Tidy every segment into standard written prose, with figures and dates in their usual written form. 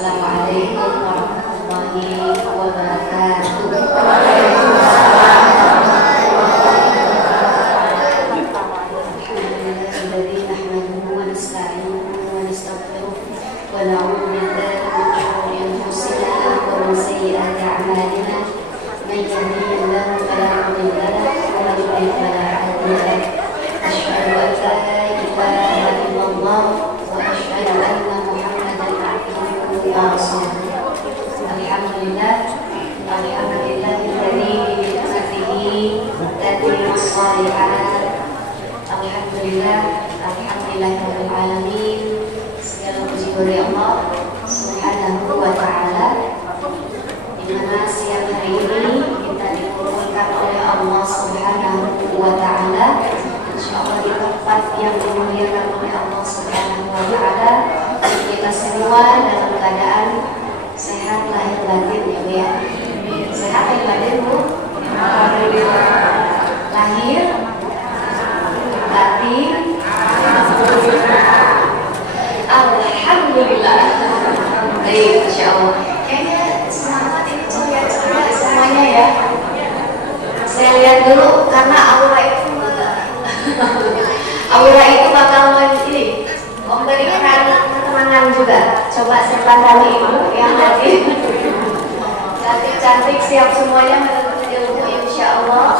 Assalamualaikum warahmatullahi wabarakatuh. Alhamdulillah nahmaduhu wa nasta'inuhu wa nastaghfiruh wa na'udzu billahi min shururi anfusina wa min sayyi'ati a'malina. Man yahdihillahu fala mudilla lahu wa man yudlil fala hadiya lahu. Asyhadu an la ilaha illallah wa asyhadu anna Muhammadan abduhu wa rasuluh. Alhamdulillah alladzi bi ni'matihi tatimmu shalihat. Alhamdulillah rabbil alamin. Segala puji bagi Allah Subhanahu wa taala, di mana siang hari ini kita dikumpulkan oleh Allah Subhanahu wa taala insyaallah di tempat yang dimuliakan oleh Allah Subhanahu wa taala. Kita semua dalam keadaan sehat lahir batin ya Bu ya. Sehat lahir batin Bu? Alhamdulillah. Lahir batin alhamdulillah. Baik, insyaallah. Kayaknya semangat ini ceria-ceria semuanya ya. Saya lihat dulu karena aura itu bakal ini memberikan ketenangan juga. Coba saya pandang ibu yang nanti cantik-cantik siap semuanya menuntut ilmu insyaallah.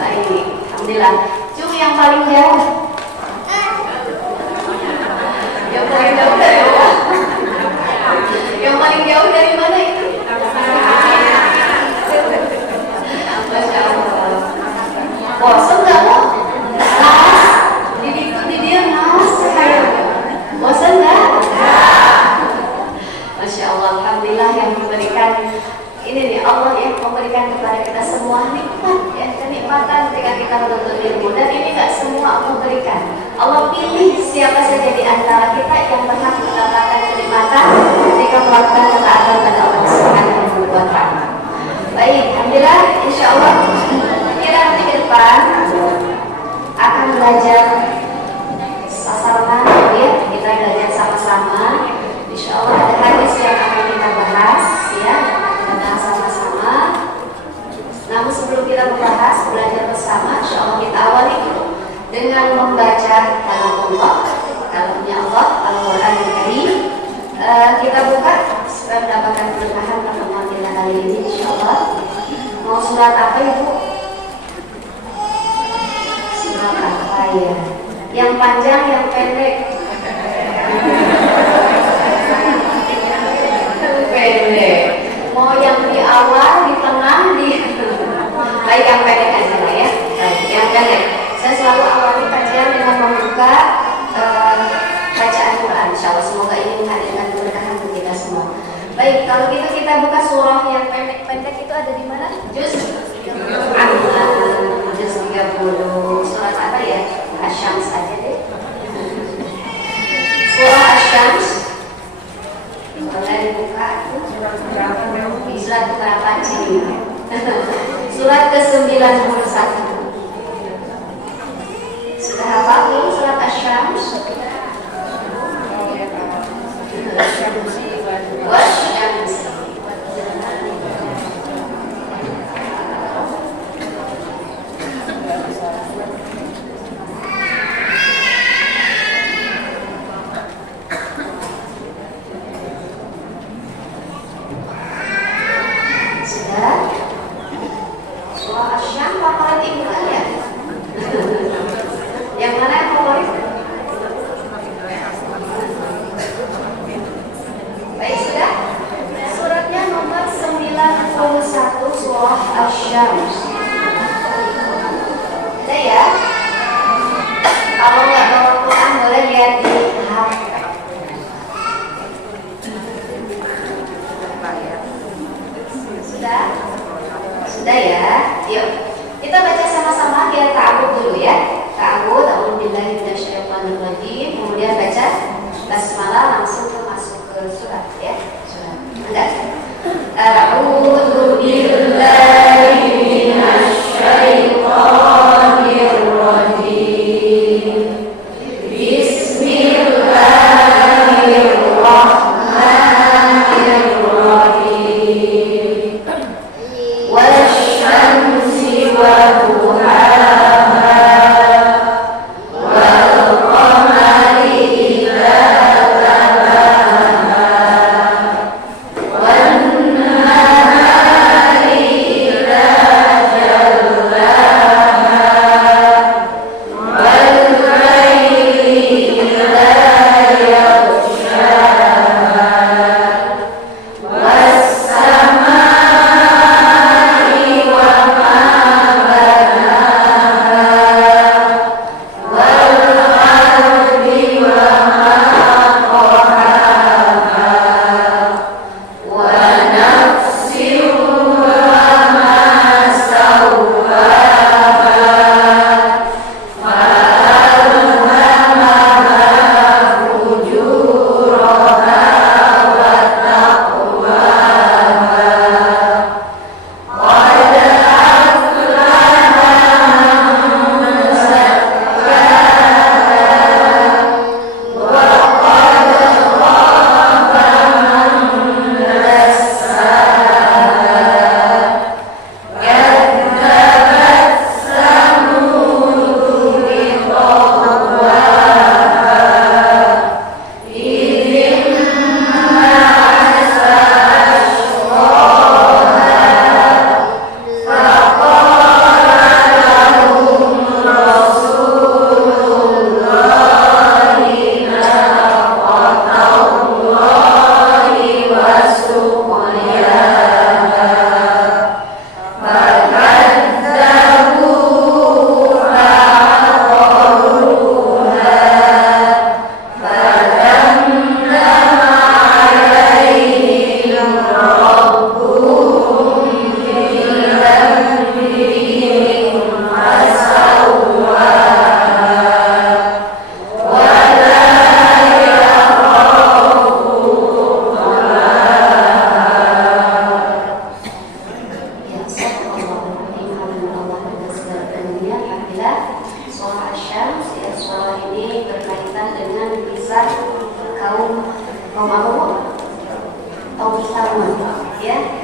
Baik, alhamdulillah. Cuma yang paling jauh. Yang paling jauh dari mana? Yang paling jauh dari mana itu? Masya Allah. Bosan nggak lo? Nas, di dia nas. Bosan nggak? Masya Allah, alhamdulillah yang memberikan ini nih Allah yang memberikan kepada kita semua nikmat ya, kenikmatan ketika kita menuntut ilmu, dan ini nggak semua Allah berikan. Allah pilih siapa saja di antara kita yang berhak mendapatkan kenikmatan ketika melakukan ketaatan pada Allah Subhanahu wa taala. Baik, alhamdulillah insyaallah kita nanti ke depan akan belajar sasarman ya, kita belajar sama-sama. Insyaallah ada hadis yang akan kita bahas ya, kita sama-sama. Namun sebelum kita membahas belajar bersama, insyaallah kita awali dulu dengan membaca kalamullah, kalamnya Allah, Al-Quran Al-Karim. Kita buka supaya mendapatkan keberkahan pertemuan kita kali ini insyaallah. Mau surat apa Ibu? Surat apa ya? Yang panjang, yang pendek? Pendek. Mau yang di awal, di tengah, di baik yang pendek aja ya. Baik, yang pendek. Saya selalu awali kajian dengan membuka bacaan Quran. Insyaallah semoga ini menghadirkan keberkahan untuk kita semua. Baik, kalau gitu kita buka surah yang pendek-pendek itu ada di mana? Juz 30. Surah apa ya? Asy-Syams aja deh. Surah Asy-Syams. Boleh dibuka surat berapa sih? Surat ke-91. Sudah hafal belum surat Asy-Syams? Wasy-Syams. Sudah? Surah Asy-Syams favorit Ibu kan ya? Yang mana yang favorit? Baik, sudah? Suratnya nomor 91, surah Asy-Syams. Sudah ya? Kalau nggak bawa Quran boleh lihat di HP. Sudah? Sudah ya? Yuk, kita baca sama-sama biar ta'awud dulu ya. Ta'awud, a'udzubillahi minasyaitonirrajim. Kemudian baca basmalah langsung masuk ke surat ya. Surat. Enggak? A'udzu billahi minasyaitonirrajim. Bismillahirrahmanirrahim.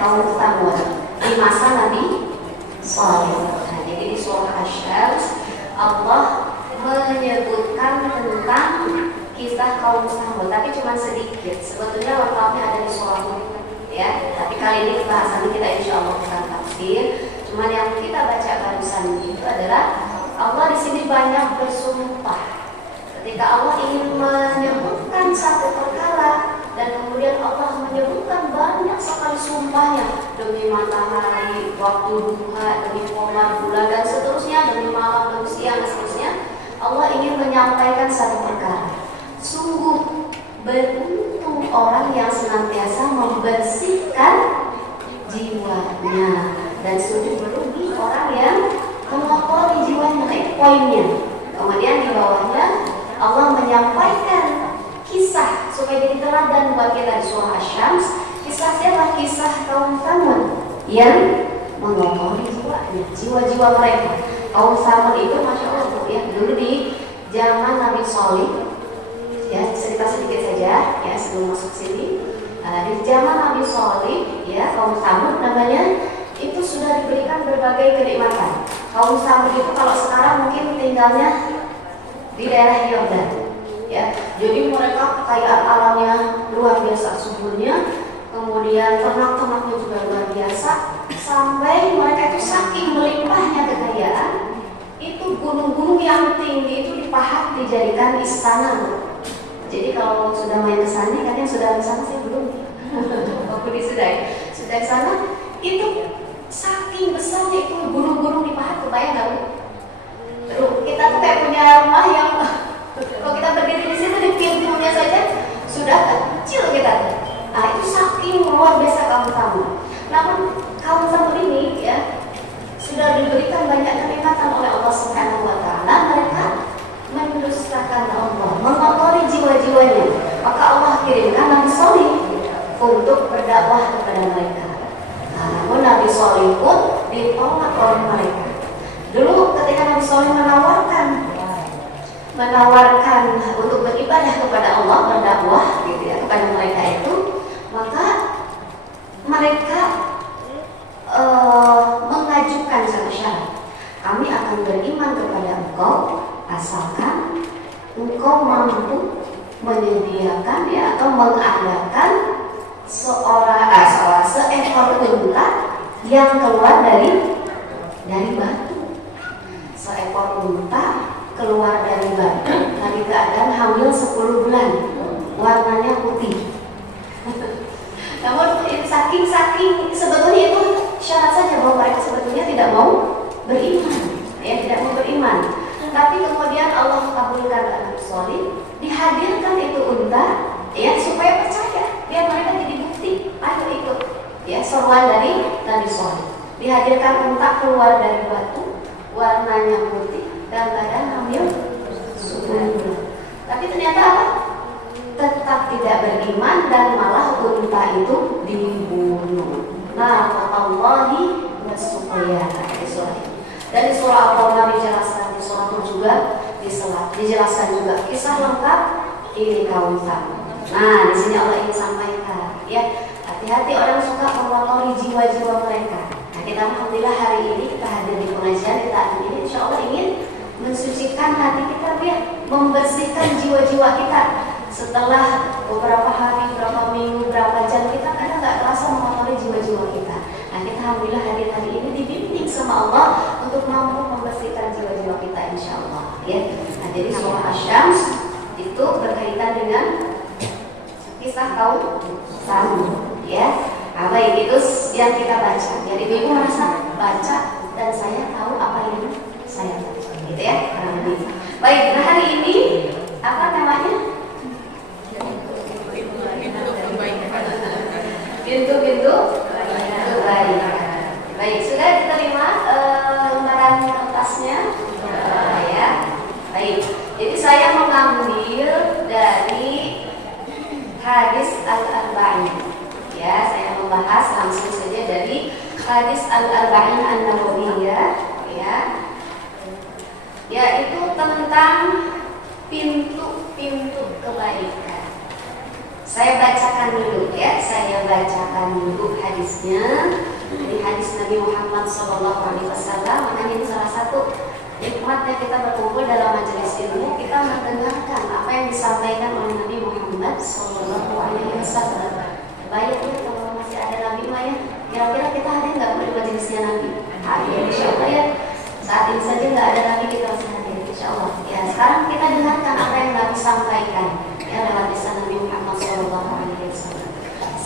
kaum Tsamud di masa Nabi Shalih. Nah, jadi di surah Asy-Syams Allah menyebutkan tentang kisah kaum Tsamud, tapi cuma sedikit. Sebetulnya lengkapnya ada di surah Hud, ya. Tapi kali ini bahasannya kita insya Allah bukan tafsir. Cuman yang kita baca barusan itu adalah Allah di sini banyak bersumpah. Ketika Allah ingin menyebutkan satu perkara dan kemudian Allah menyebutkan banyak sekali sumpahnya, demi matahari, waktu duha, demi qamar, bulan dan seterusnya, demi malam, demi siang dan seterusnya, Allah ingin menyampaikan satu perkara. Sungguh beruntung orang yang senantiasa membersihkan jiwanya, dan sungguh merugi orang yang mengotori jiwanya. Itu poinnya. Kemudian di bawahnya Allah menyampaikan kisah supaya jadi teladan buat kita di surah Asy-Syams. Kisah siapa? Kisah kaum Tsamud yang mengotori jiwa-jiwa mereka. Kaum Tsamud itu masya Allah ya, dulu di zaman Nabi Shalih, ya cerita sedikit saja ya sebelum masuk sini. Di zaman Nabi Shalih ya, kaum Tsamud namanya itu sudah diberikan berbagai kenikmatan. Kaum Tsamud itu kalau sekarang mungkin tinggalnya di daerah Yordan, ya. Jadi mereka kekayaan alamnya luar biasa suburnya, kemudian ternak-ternaknya juga luar biasa, sampai mereka itu saking melimpahnya kekayaan, itu gunung-gunung yang tinggi itu dipahat dijadikan istana. Jadi kalau sudah main ke sana, katanya sudah ke sana, saya belum. Waktu di sudah ke sana, itu saking besarnya itu gunung-gunung dipahat, kebayang nggak? Kita tuh kayak punya rumah yang kalau kita berdiri di situ di pintunya saja sudah kecil kita. Nah itu saking luar biasa kaum Tsamud. Namun kaum Tsamud ini ya sudah diberikan banyak kenikmatan oleh Allah Subhanahu Wa Taala. Mereka mendustakan Allah, mengotori jiwa-jiwanya. Maka Allah kirimkan Nabi Shalih untuk berdakwah kepada mereka. Nah, namun Nabi Shalih pun ditolak oleh mereka. Dulu ketika Nabi Shalih menawarkan untuk beribadah kepada Allah, berdakwah gitu ya, kepada mereka itu, maka mereka mengajukan satu syarat. Kami akan beriman kepada engkau asalkan engkau mampu menyediakan ya atau mengadakan seekor unta yang keluar dari batu. Seekor unta keluar dari batu dari keadaan hamil 10 bulan, warnanya putih. Namun saking sebetulnya itu syarat saja bahwa mereka sebetulnya tidak mau beriman, ya tidak mau beriman. Tapi kemudian Allah kabulkan Nabi Shalih, dihadirkan itu unta, ya supaya percaya, biar mereka jadi bukti, ayo ikut, ya seruan dari Nabi Shalih. Dihadirkan unta keluar dari batu, warnanya putih dan badan hamil 10 bulan. Tapi ternyata apa? Tetap tidak beriman dan malah unta itu dibunuh. Nah, Allahi wassuqiyah di surah ini. Dan di surah Al-Qamar dijelaskan, di surah Hud juga dijelaskan juga kisah lengkap ini kaum Tsamud. Nah, di sini Allah ingin sampaikan, ya hati-hati orang suka mengotori jiwa-jiwa mereka. Nah, kita alhamdulillah hari ini kita hadir di pengajian kita ini, insya Allah ingin mensucikan hati kita, biar membersihkan jiwa-jiwa kita. Setelah beberapa hari, beberapa minggu, berapa jam kita kadang nggak terasa mengotori jiwa-jiwa kita. Nah, kita alhamdulillah hadir hari ini dibimbing sama Allah untuk mampu membersihkan jiwa-jiwa kita, insya Allah. Ya. Nah, jadi surah Asy-Syams itu berkaitan dengan kisah kaum Tsamud. Ya, apa itu yang kita baca. Jadi ibu merasa baca dan saya tahu apa yang saya baca, gitu ya. Baik, nah hari ini apa namanya? Pintu-pintu kebaikan. Baik, sudah diterima lembaran kertasnya? Ya. Baik. Jadi saya mengambil dari hadis Al-Arba'in. Ya, saya membahas langsung saja dari hadis Al-Arba'in An-Nawawiyah, ya. Yaitu tentang pintu-pintu kebaikan. Saya bacakan dulu ya, saya saya bacakan dulu hadisnya. Dari hadis Nabi Muhammad SAW. Makanya ini salah satu nikmatnya kita berkumpul dalam majelis ilmu, kita mendengarkan apa yang disampaikan oleh Nabi Muhammad SAW. Baik ya, kalau masih ada Nabi Maya, kira-kira kita hadir nggak di majelisnya Nabi? Hadir, insya Allah ya. Saat ini saja nggak ada Nabi, kita masih hadir, insya Allah. Ya, sekarang kita dengarkan apa yang Nabi sampaikan ya lewat lisan Nabi Muhammad SAW.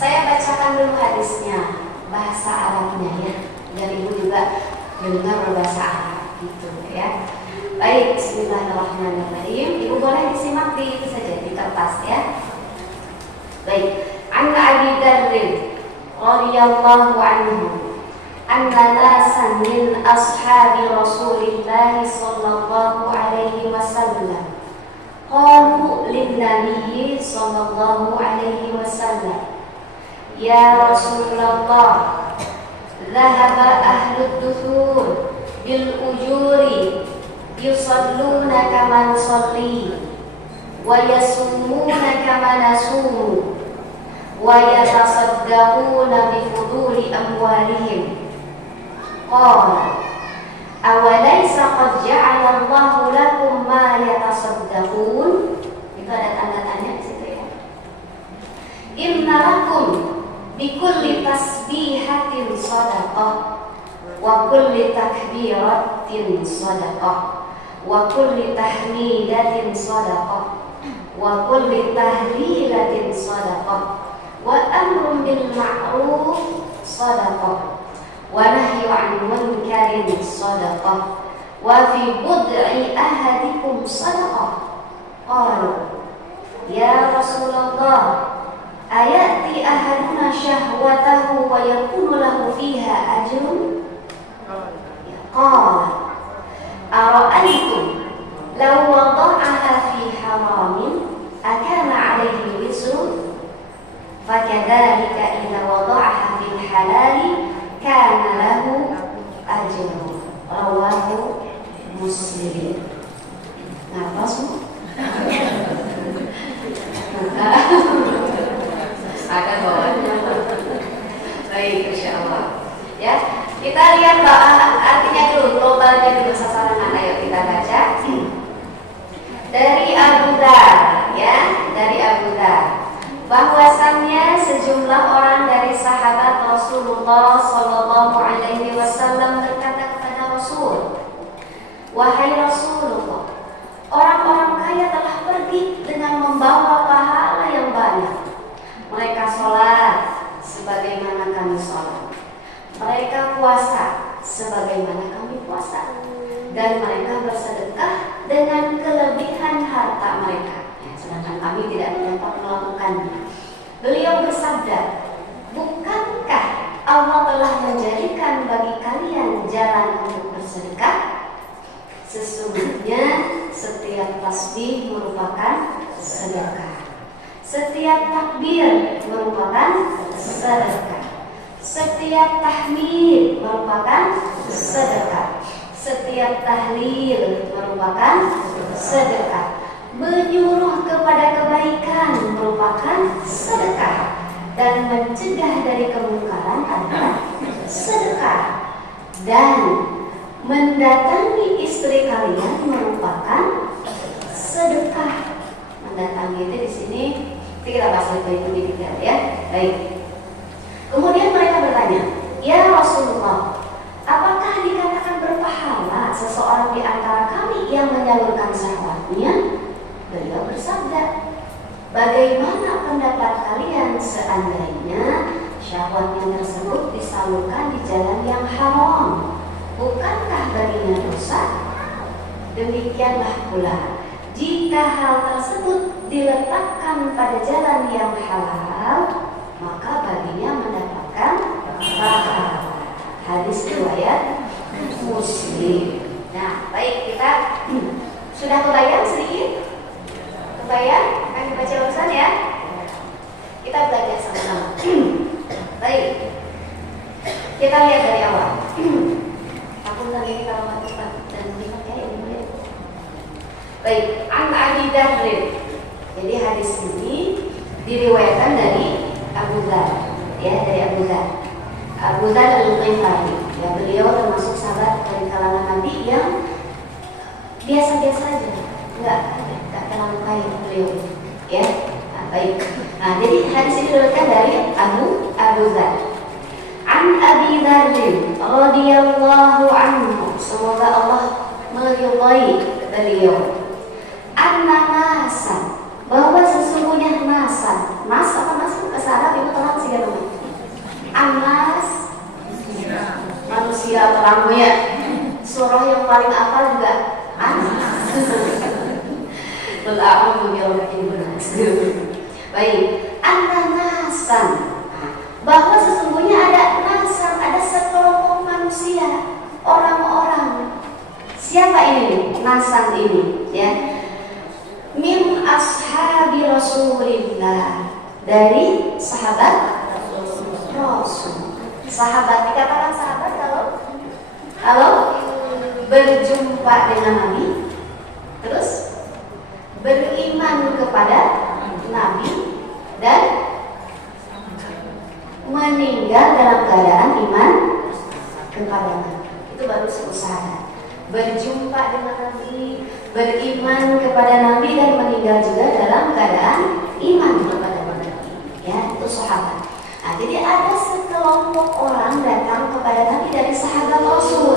Saya bacakan dulu hadisnya, bahasa Arabnya ya, biar ibu juga dengar berbahasa Arab gitu ya. Baik, Bismillahirrahmanirrahim. Ibu boleh disimak di itu saja, di kertas ya. Baik, An Abi Dzar radhiyallahu anhu anna nasan min ashabi Rasulillah sallallahu alaihi wasallam qalu lin Nabi sallallahu alaihi wasallam, ya Rasulullah, dhahaba ahlud duthur bil ujuri yusalluna kama nusalli wa yasumuna kama nasumu wa yatasaddaquna bi fuduli amwalihim. Qala awalaysa qad ja'ala Allahu lakum ma yatasaddaqun. Itu ada tanda tanya di situ ya. Inna lakum bikulli tasbihatin sadaqah wa kulli takbiratin sadaqah wa kulli tahmidatin sadaqah wa kulli tahlilatin sadaqah wa amrun bil ma'ruf sadaqah wa nahyu 'anil munkarin sadaqah wa fi bud'i ahadikum sadaqah. Qalu ya Rasulullah, ayati ahaduna syahwatahu wa yakunu lahu fiha ajrun? Qala ara'aytum law wada'aha fi haramin akana 'alayhi wizrun? Fakadzalika idza wada'aha fil halali kana lahu ajrun. Rawahu Muslim. Napa semua? Ada bawahnya. Baik, insyaallah. Ya, kita lihat artinya dulu, globalnya dulu, sasaran mana, ayo kita baca. Dari Abu Dzar, ya, dari Abu Dzar, bahwasannya sejumlah orang dari sahabat Rasulullah Sallallahu Alaihi Wasallam berkata kepada Rasul, wahai Rasulullah, orang-orang kaya telah pergi dengan membawa pahala yang banyak. Mereka sholat sebagaimana kami sholat, mereka puasa sebagaimana kami puasa, dan mereka bersedekah dengan kelebihan harta mereka, ya, sedangkan kami tidak dapat melakukannya. Beliau bersabda, bukankah Allah telah menjadikan bagi kalian jalan untuk bersedekah? Sesungguhnya setiap tasbih merupakan sedekah, setiap takbir merupakan sedekah, setiap tahmid merupakan sedekah, setiap tahlil merupakan sedekah, menyuruh kepada kebaikan merupakan sedekah, dan mencegah dari kemungkaran adalah sedekah, dan mendatangi istri kalian merupakan sedekah. Mendatangi itu di sini kita bahas lebih detail ya. Baik. Kemudian mereka bertanya, ya Rasulullah, apakah dikatakan berpahala seseorang di antara kami yang menyalurkan syahwatnya? Beliau bersabda, bagaimana pendapat kalian seandainya syahwatnya tersebut disalurkan di jalan yang haram? Bukankah baginya dosa? Demikianlah pula, jika hal tersebut diletakkan pada jalan yang halal, maka baginya mendapatkan pahala. Hadis riwayat Muslim. Nah, baik, kita sudah kebayang sedikit? Kebayang? Akan dibaca urusan ya? Kita belajar sama-sama. Baik, kita lihat dari awal. Aku lagi kalau mati dan dipakai ini. Baik, An Abi Dzar. Jadi hadis ini diriwayatkan dari Abu Dzar. ya, dari Abu Dzar. Abu Dzar Al-Ghifari, ya, beliau termasuk sahabat dari kalangan Nabi yang biasa-biasa aja, nggak terlalu kaya beliau, ya. Nah, baik. Nah, jadi hadis ini diriwayatkan dari Abu Dzar. An Abi Dzar radhiyallahu anhu, semoga Allah meridhai beliau. An-nasan, bahwa sesungguhnya nasan, nas apa nas bahasa Arab itu telat sih ya, Anas manusia terangnya. Surah yang paling apal juga Anas. Berlaku biologi benas. Baik, An-nasan, bahwa sesungguhnya ada nasan, ada sekelompok manusia, orang-orang. Siapa ini? Nasan ini, ya. Min ashabi Rasulillah, dari sahabat Rasul. Sahabat dikatakan sahabat kalau berjumpa dengan Nabi, terus beriman kepada Nabi dan meninggal dalam keadaan iman kepada Nabi. Itu baru disebut sahabat. Berjumpa dengan Nabi, beriman kepada Nabi dan meninggal juga dalam keadaan iman kepada Nabi. Ya, itu sahabat. Nah, jadi ada sekelompok orang datang kepada Nabi dari sahabat Rasul.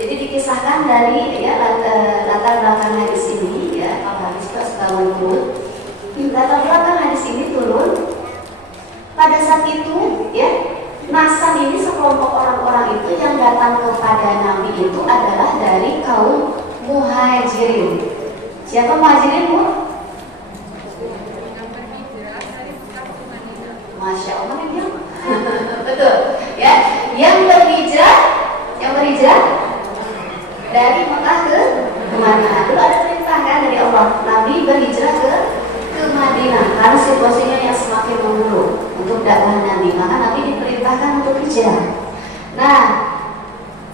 Jadi dikisahkan dari latar belakang hadis ini, ya, kalau hadis kesebawan turun. Latar belakang hadis ini turun pada saat itu, ya. Nasan ini sekelompok orang-orang itu yang datang kepada Nabi itu adalah dari kaum Muhajirin. Siapa Muhajirin, Bu? Masya Allah, ya. Betul, ya. Yang berhijrah dari Mekah ke Madinah. Dulu ada perintah kan dari Allah, Nabi berhijrah ke Madinah karena situasinya yang semakin memburuk untuk dakwah Nabi, maka Nabi diperintahkan untuk hijrah. Nah,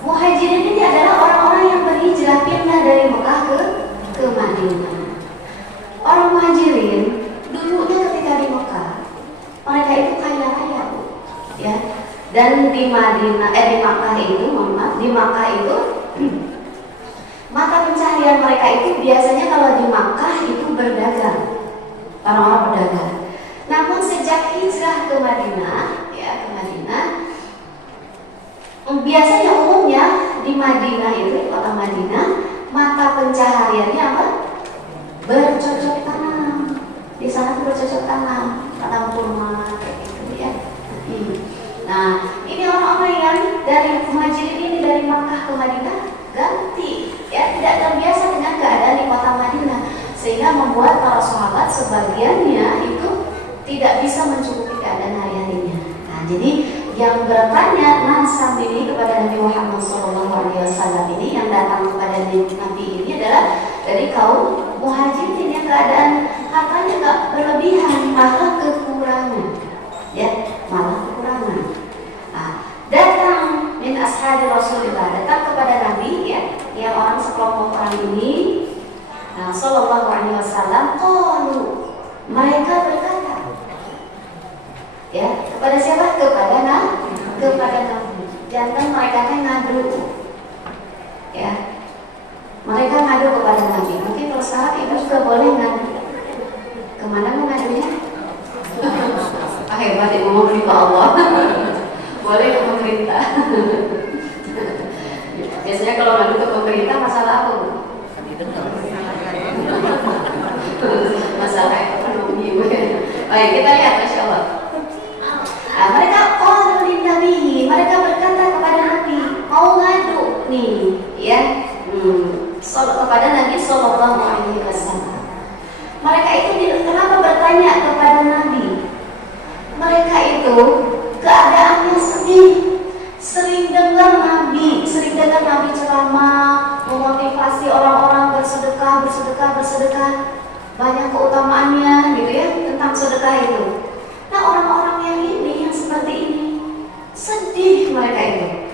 Muhajirin ini adalah orang-orang yang berhijrah pindah dari Mekah ke Madinah. Orang Muhajirin dulunya ketika di Mekah, mereka itu kaya raya, Bu, ya. Dan di Makkah itu mata pencaharian mereka itu biasanya kalau di Makkah itu berdagang, orang-orang berdagang. Namun sejak hijrah ke Madinah, biasanya umumnya di Madinah itu, kota Madinah, mata pencahariannya apa? Bercocok tanam. Di sana tuh bercocok tanam, tanam kurma, kayak gitu, ya. Nah, ini orang-orang yang dari Muhajirin ini dari Makkah ke Madinah ganti, ya, tidak terbiasa dengan keadaan di kota Madinah, sehingga membuat para sahabat sebagiannya itu tidak bisa mencukupi keadaan hari-harinya. Nah, jadi yang bertanya Nasab ini kepada Nabi Muhammad SAW ini, yang datang kepada Nabi ini adalah dari kaum Muhajirin yang keadaan hartanya nggak berlebihan, malah kekurangan, ya, malah kekurangan. Nah, datang min ashabi Rasulillah, datang kepada Nabi, ya, yang orang sekelompok orang ini, nah, Sallallahu Alaihi Wasallam, mereka berkata, ya, kepada siapa? Kepada Nabi. Jangan mereka ngadu, ya, mereka ngadu kepada Nabi. Mungkin kalau sekarang ibu juga boleh ngadu. Kemana mau ngadunya? Hebat, ibu mau beri Allah. Boleh ke pemerintah. Biasanya kalau ngadu ke pemerintah masalah apa, Bu? Masalah ekonomi. Baik, kita lihat, Masya Allah. Nah, mereka mereka berkata kepada Nabi, mau ngadu nih, ya, kepada Nabi Sallallahu Alaihi Wasallam. Mereka itu kenapa bertanya kepada Nabi? Mereka itu keadaannya sedih, sering dengar Nabi ceramah, memotivasi orang-orang bersedekah, banyak keutamaannya, gitu ya, tentang sedekah itu. Nah, orang-orang yang seperti ini sedih mereka itu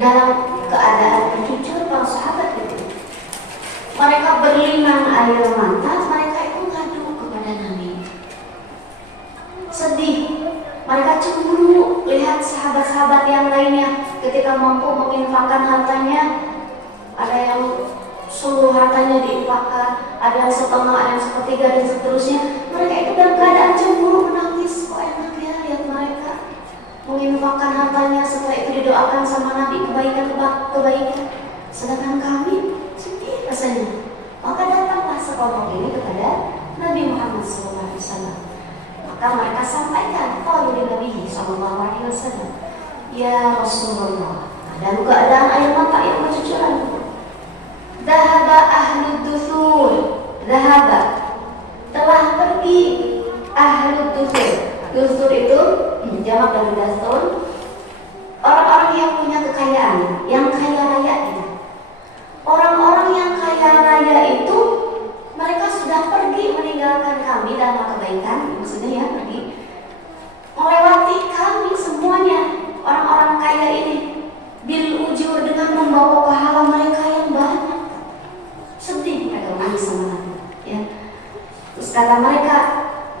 dalam keadaan jujur para sahabat itu. Mereka berlinang air mata, mereka itu ngadu kepada Nabi. Sedih, mereka cemburu melihat sahabat-sahabat yang lainnya ketika mampu menginfakkan hartanya, ada yang seluruh hartanya diinfakkan, ada yang setengah, ada yang sepertiga dan seterusnya. Mereka itu dalam keadaan cemburu, menangis. Kok enak ya lihat mereka menginfakkan hartanya, setelah itu didoakan sama Nabi kebaikan. Sedangkan kami sedih rasanya. Maka datanglah sekelompok ini kepada Nabi Muhammad SAW. Maka mereka sampaikan qalu li Nabi SAW, ya Rasulullah, dalam keadaan air mata yang bercucuran, dhahaba ahlud dusur, dhahaba, telah pergi ahlud dusur. Dusur itu jamak dari dastur, orang-orang yang punya kekayaan, yang kaya raya itu. Orang-orang yang kaya raya itu mereka sudah pergi meninggalkan kami dalam kebaikan, maksudnya ya pergi melewati kami semuanya. Orang-orang kaya ini bil ujur, dengan membawa pahala mereka yang banyak. Sedih mereka menangis sama Nabi, ya. Terus kata mereka,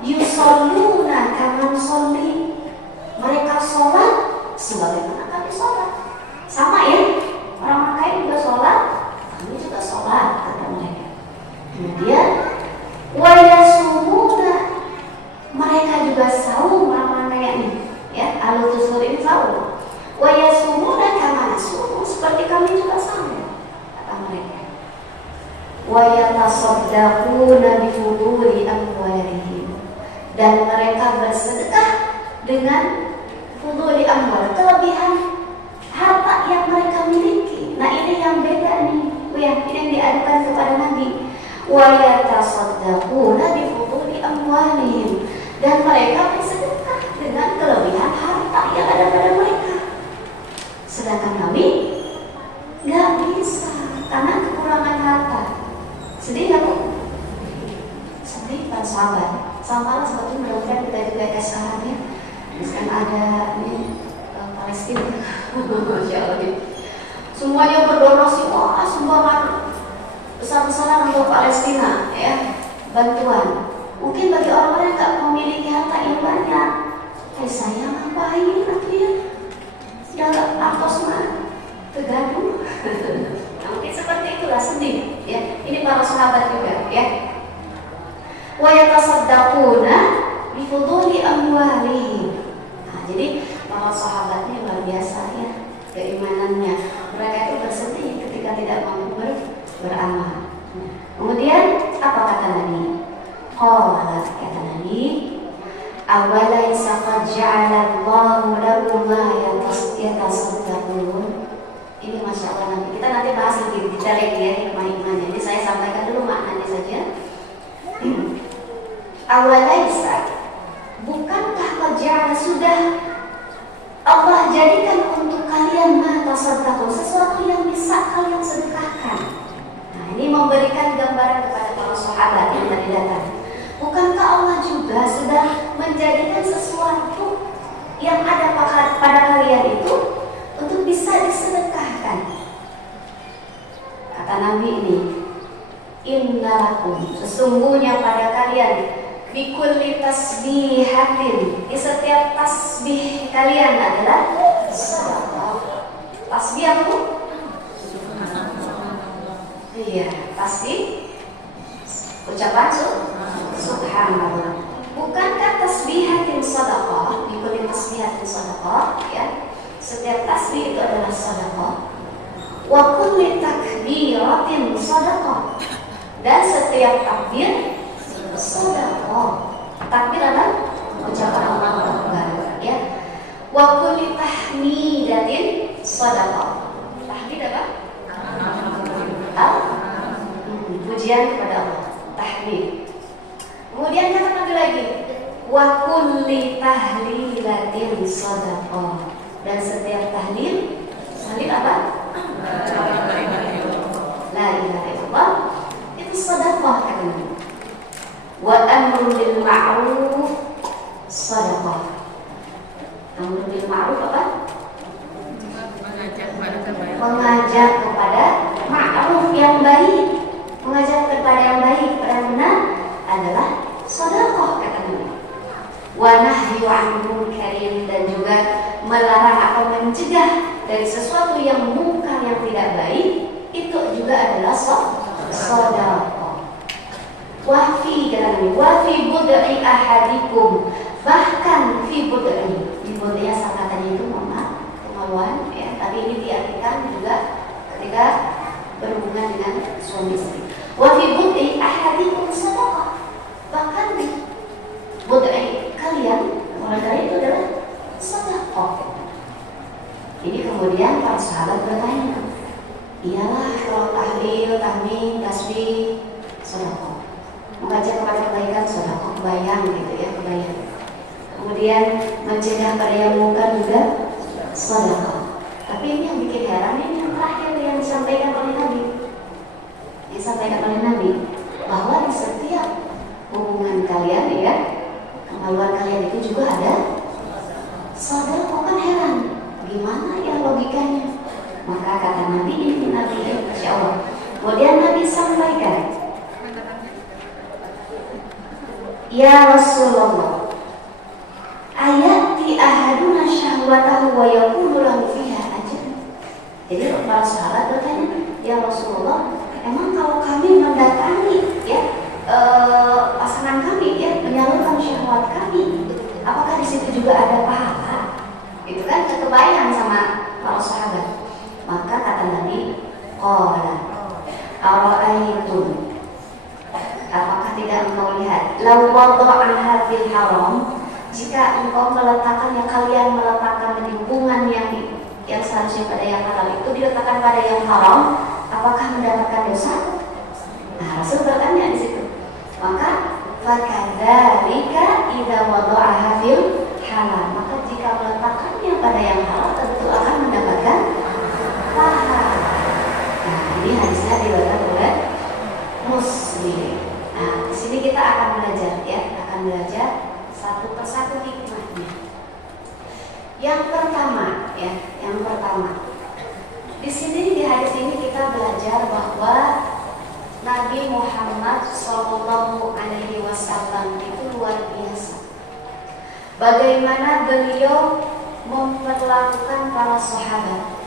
yusalluna kama nusalli, mereka sholat sebagaimana kami sholat. Sama ya, orang kaya juga sholat, kami juga sholat, kata mereka. Kemudian wayasumuna, mereka juga saum, orang-orang kaya ini, ya, al-tusur ini saum. Wayasumuna kama nasumu, seperti kami juga saum, kata mereka. Wayatasaddaquna bifuduli amwalihim, dan mereka bersedekah dengan fuduli amwal, kelebihan harta yang mereka miliki. Nah ini yang beda nih, ini yang diadukan kepada Nabi. Wayatasaddaquna bifuduli amwalihim, dan mereka bersedekah dengan kelebihan harta yang ada pada mereka. Sedangkan kami nggak bisa karena kekurangan harta. Sedih nggak Bu? Sedih kan sahabat. Sama seperti mudah-mudahan kita juga kayak sekarang ya. Misalkan ada ini Palestina, Masya Allah. Semuanya berdonasi, wah sumbangan besar-besaran untuk Palestina, ya, bantuan. Mungkin bagi orang-orang yang tak memiliki harta yang banyak, saya ngapain akhirnya? Sudah akos mah, tergaduh. Nah, mungkin seperti itulah, sedih. Ya, ini para sahabat juga, ya. Wa yatasaddaquna bifuduli amwalihim. Nah, jadi para sahabatnya luar biasa ya keimanannya. Mereka itu bersedih ketika tidak mampu beramal. Kemudian apa kata Nabi? Qala, kata Nabi, awalaysa qad ja'ala Allahu lakum ma yatasaddaqun. Ini Masya Allah, nanti kita nanti bahas lebih detail lagi ya hikmah-hikmahnya. Jadi saya sampaikan dulu maknanya saja. Awalaysa, bukankah qad ja'ala, sudah Allah jadikan untuk kalian ma tasaddaqun, sesuatu yang bisa kalian sedekahkan. Nah ini memberikan gambaran kepada para sahabat yang tadi datang. Bukankah Allah juga sudah menjadikan sesuatu yang ada pada kalian itu untuk bisa disedekahkan? Kata Nabi ini, innalakum, sesungguhnya pada kalian, bikulli tasbihatin, di setiap tasbih kalian adalah sedekah. Tasbih apa Bu? Iya, tasbih ucapan subhanallah. Bukankah tasbihatin sedekah, bikulli tasbihatin sedekah, ya? Setiap tasbih itu adalah sedekah. Wa kulli takbiratin sedekah, dan setiap takbir sedekah. Takbir adalah ucapan Allahu Akbar, ya. Wa kulli tahmidatin sedekah. Tahmid apa? Pujian kepada Allah, tahmid. Kemudian kata Nabi lagi, wa kulli tahlilatin sedekah, dan setiap tahlil apa? La ilaha illallah, itu sedekah katanya. Wa amru bil ma'ruf sedekah. Amru bil ma'ruf apa? Mengajak kepada ma'ruf yang baik, mengajak kepada yang baik, kepada yang benar adalah sedekah kata Nabi. Wa nahyu 'anil munkarin, dan juga melarang atau mencegah dari sesuatu yang mungkar yang tidak baik, itu juga adalah sedekah. Wafi dan wafi bud'i ahadikum, bahkan fi bud'i, di bud'i asal katanya itu mama kemaluan ya, tapi ini diartikan juga ketika berhubungan dengan suami istri. Wafi bud'i ahadikum sedekah, bahkan bud'i kalian mulai dari itu adalah sedekah. Ini kemudian para sahabat bertanya, iyalah kalau tahlil, tahmid, tasbih, sedekah. Mengajak kepada kebaikan, sedekah, kebayang gitu ya, kebayang. Kemudian mencegah pada yang mungkar juga sedekah. Tapi ini yang bikin heran, ini yang terakhir yang disampaikan oleh Nabi. Yang disampaikan oleh Nabi bahwa di setiap hubungan kalian ya, kemaluan kalian itu juga ada sedekah. Kan heran, gimana ya logikanya? Maka kata Nabi ini Nabi ya, Masya Allah. Kemudian Nabi sampaikan, ya Rasulullah, ayati ahaduna syahwatahu wa yakunu lahu fiha ajr. Jadi para sahabat bertanya, ya Rasulullah, emang kalau kami mendatangi ya pasangan kami ya, menyalurkan syahwat kami, apakah di situ juga ada pahala? Itu kan kebayang sama para sahabat. Maka kata Nabi, qala ara'aytum, apakah tidak engkau lihat, law wada'aha fil haram, jika engkau meletakkan, yang kalian meletakkan di hubungan yang seharusnya pada yang halal itu diletakkan pada yang haram, apakah mendapatkan dosa? Nah, Rasul bertanya di situ. Maka fakadzalika idza wada'aha fil halal, maka jika meletakkannya pada yang halal tentu akan mendapatkan pahala. Nah, ini hadisnya diriwayatkan oleh Muslim. Nah, di sini kita akan belajar ya, akan belajar satu persatu hikmahnya. Yang pertama ya, yang pertama. Di sini di hadis ini kita belajar bahwa Nabi Muhammad Shallallahu Alaihi Wasallam itu luar biasa. Bagaimana beliau memperlakukan para sahabat.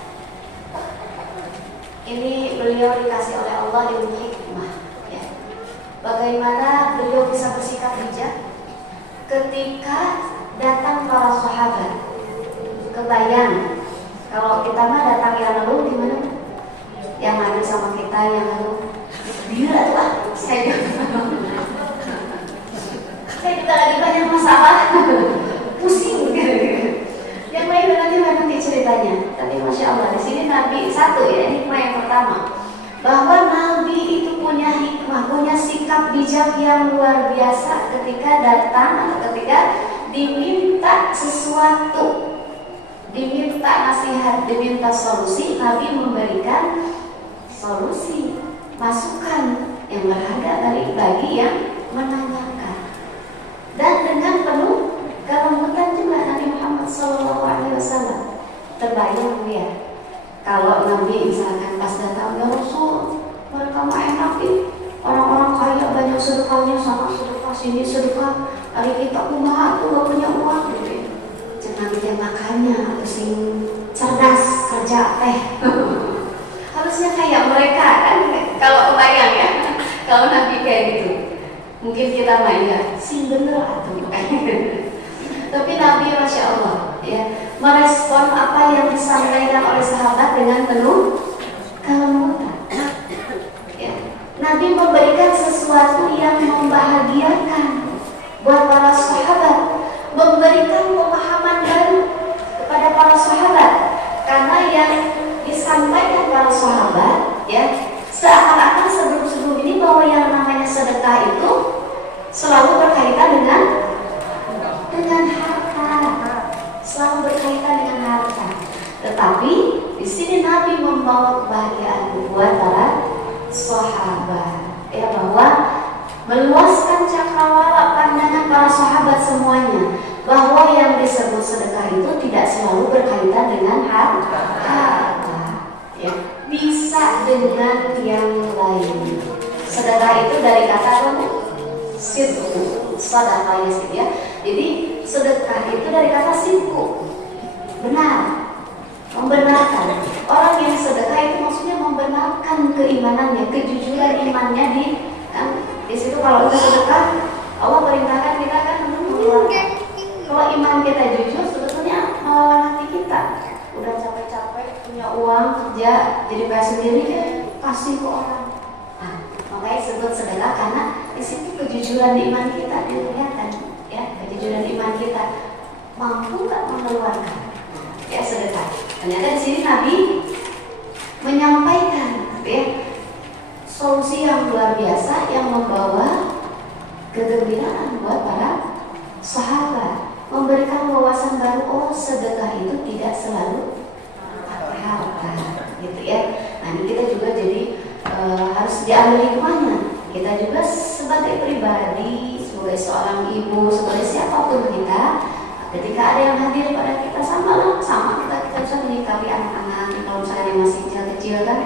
Ini beliau dikasih oleh Allah ilmu hikmah ya. Bagaimana beliau bisa bersikap bijak ketika datang para sahabat. Kebayang kalau kita mah datang yang lalu gimana? Yang ada sama kita yang lalu dia tuh saya juga lagi banyak masalah, pusing gitu. Yang lain nanti ceritanya. Tapi Masya Allah, di sini Nabi satu ya, hikmah yang pertama, bahwa Nabi itu punya hikmah, punya sikap bijak yang luar biasa ketika datang atau ketika diminta sesuatu, diminta nasihat, diminta solusi, Nabi memberikan solusi, masukan yang berharga bagi yang menanyakan. Dan dengan penuh kelembutan juga Nabi Muhammad SAW. Terbayang ya, kalau Nabi misalkan pas datang, ya Rasul, mereka mah enak orang-orang kaya banyak sedekahnya, sama sedekah sini sedekah, hari kita kumaha tuh gak punya uang gitu. Jangan dia makannya atau sing cerdas kerja teh. Harusnya kayak mereka kan, kalau kebayang ya, kalau Nabi kayak gitu. Mungkin kita main ya, sing bener atau tapi Nabi Masya Allah ya, merespon apa yang disampaikan oleh sahabat dengan penuh kelembutan ya. Nabi memberikan sesuatu yang membahagiakan buat para sahabat, memberikan pemahaman baru kepada para sahabat, karena yang disampaikan para sahabat ya, seakan-akan sebelum ini bahwa yang namanya sedekah itu selalu berkaitan dengan harta, selalu berkaitan dengan harta. Tetapi di sini Nabi membawa kebahagiaan buat para sahabat, ya, bahwa meluaskan cakrawala pandangan para sahabat semuanya, bahwa yang disebut sedekah itu tidak selalu berkaitan dengan harta, ya, bisa dengan yang lain. Sedekah itu dari kata sidku, sedekah ya. Jadi sedekah itu dari kata sidku, benar. jadi pengen sendiri ya, kasih ke orang. Nah, makanya sebut sedekah karena di situ kejujuran iman kita kelihatan, ya, kejujuran iman kita mampu nggak mengeluarkan, ya sedekah. Ternyata di sini Nabi menyampaikan, ya, solusi yang luar biasa yang membawa kegembiraan buat para sahabat, memberikan wawasan baru. Oh, sedekah itu tidak selalu harta, gitu ya. Nah, ini kita juga jadi harus diambil hikmahnya. Kita juga sebagai pribadi, sebagai seorang ibu, sebagai siapapun kita, ketika ada yang hadir pada kita sama kita bisa menyikapi anak-anak. Kalau misalnya masih kecil-kecil kan,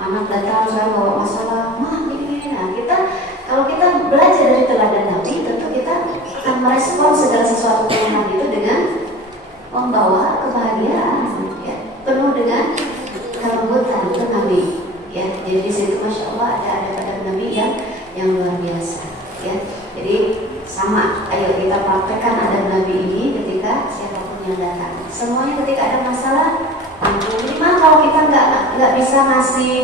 anak datang misalnya bawa masalah, mah gini. Nah, kalau kita belajar dari teladan Nabi, tentu kita akan merespon segala sesuatu yang itu dengan membawa kebahagiaan, ya, penuh dengan kelembutan. Itu Nabi, ya. Jadi di situ masya Allah ada pada Nabi yang luar biasa, ya. Jadi sama, ayo kita praktekkan adab Nabi ini ketika siapapun yang datang. Semuanya ketika ada masalah, minimal kalau kita nggak bisa ngasih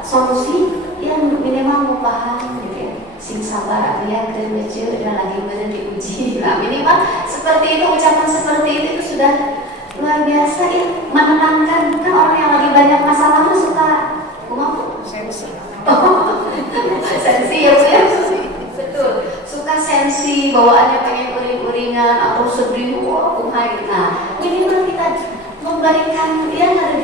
solusi, yang minimal mau paham, gitu ya. Sing sabar atau ya kecil dan lagi benar diuji. Nah, minimal seperti itu, ucapan seperti itu sudah luar biasa, ya, menenangkan. Kan orang yang lagi banyak masalah tuh suka sensi. Sensi, ya, ya. Betul. Suka sensi, bawaannya pengen uring-uringan atau sedih, wah, Nah, minimal kita memberikan dia nggak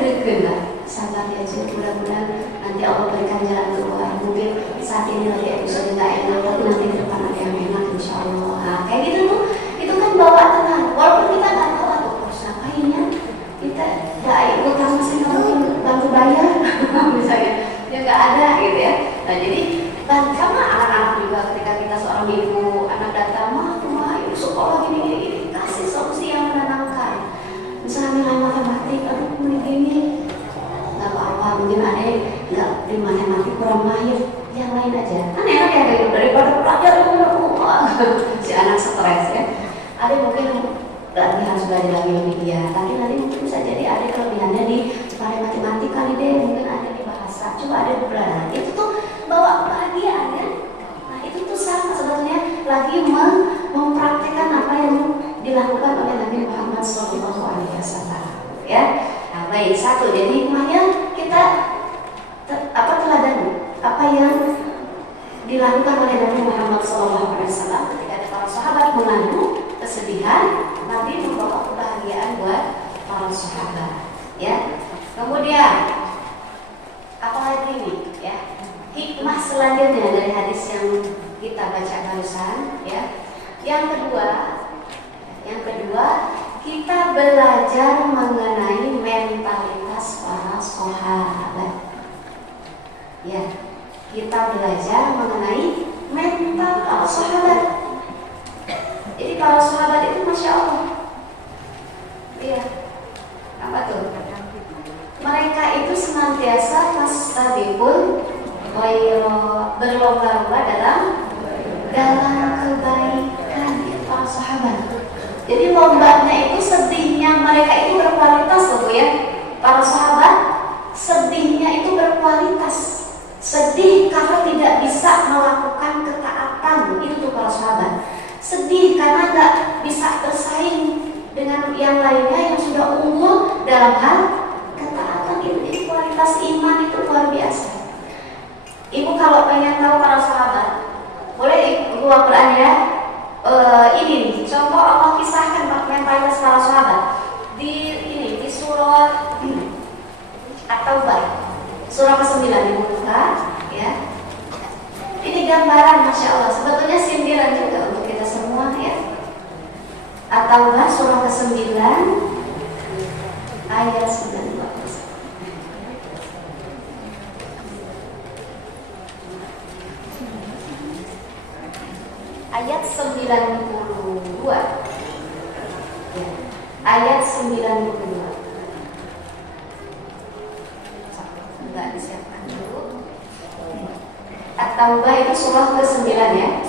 sabar ya, mudah-mudahan nanti Allah berikan jalan keluar. Mungkin saat ini lagi episode nggak enak, tapi nanti ke depan ada yang enak insya Allah. Nah, kayak gitu tuh, itu kan bawa tenang. Walaupun kita nggak tahu harus ngapain ya, kita nggak utang masih nggak mungkin bantu bayar, misalnya, ya nggak ada gitu ya. Nah, jadi sama anak-anak juga, ketika kita seorang ibu, anak datang, mah ibu sekolah gini, kasih solusi yang menenangkan. Misalnya nilai matematik, aduh gini, nggak apa-apa, mungkin ada yang nggak di matematik kurang mahir, yang lain aja. Kan enak ya gitu, daripada belajar si anak stres ya. Ada mungkin lagi harus belajar lagi lebih dia, tapi nanti mungkin bisa jadi ada kelebihannya di matematik kali deh, mungkin ada di bahasa. Coba ada beberapa, itu tuh bawa kebahagiaan ya. Nah, itu tuh sama sebetulnya lagi mempraktekkan apa yang dilakukan oleh Nabi Muhammad SAW, ya. Nah, baik, satu, jadi hikmahnya kita teladan apa yang dilakukan oleh Nabi Muhammad SAW ketika ada para sahabat mengandung kesedihan, Nabi membawa kebahagiaan buat para sahabat, ya. Kemudian apa lagi ini, ya, hikmah selanjutnya dari hadis yang kita baca barusan, ya. Yang kedua, kita belajar mengenai mentalitas para sahabat. Ya, kita belajar mengenai mental para sahabat. Jadi para sahabat itu masya Allah, iya, apa tuh? Mereka itu senantiasa fastabiqul khairat, berlomba-lomba dalam kebaikan, itu para sahabat. Jadi lombanya itu, sedihnya mereka itu berkualitas loh ya. Para sahabat sedihnya itu berkualitas. Sedih karena tidak bisa melakukan ketaatan, itu tuh para sahabat. Sedih karena nggak bisa bersaing dengan yang lainnya yang sudah unggul dalam hal ketaatan. Itu kualitas iman itu luar biasa. Ibu kalau pengen tahu para sahabat, boleh ibu buka Quran ya. Ini nih, contoh Allah kisahkan mentalitas para sahabat di surah At-Taubah, surah ke-9 ibu buka, ya. Ini gambaran masya Allah, sebetulnya sindiran juga untuk kita semua ya. At-Taubah surah ke-9 ayat 92. Ayat 92 ya. Ayat 92 enggak disiapkan dulu. At-Taubah itu surah ke-9 ya.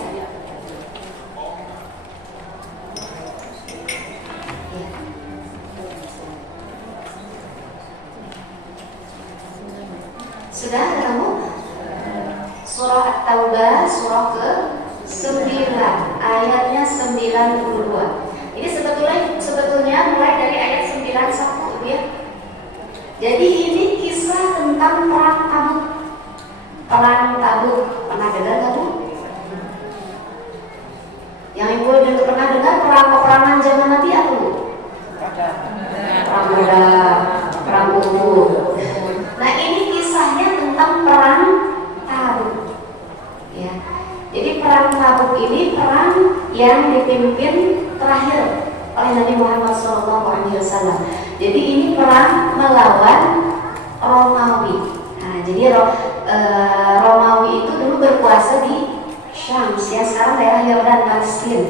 Sudah ketemu? Surah At-Taubah, surah ke-9, ayatnya 92. Ini sebetulnya mulai dari ayat 91 ya. Jadi ini kisah tentang perang Tabuk. Perang Tabuk, pernah dengar kamu? Yang ibu dan pernah dengar peperangan zaman Nabi apa bu? Perang Badar, perang Uhud. Nah ini kisahnya tentang perang Tabuk. Ya. Jadi perang Tabuk ini perang yang dipimpin terakhir oleh Nabi Muhammad SAW. Jadi ini perang melawan Romawi. Nah, jadi Romawi itu dulu berkuasa di Syam, ya sekarang daerah Yordan, Palestina,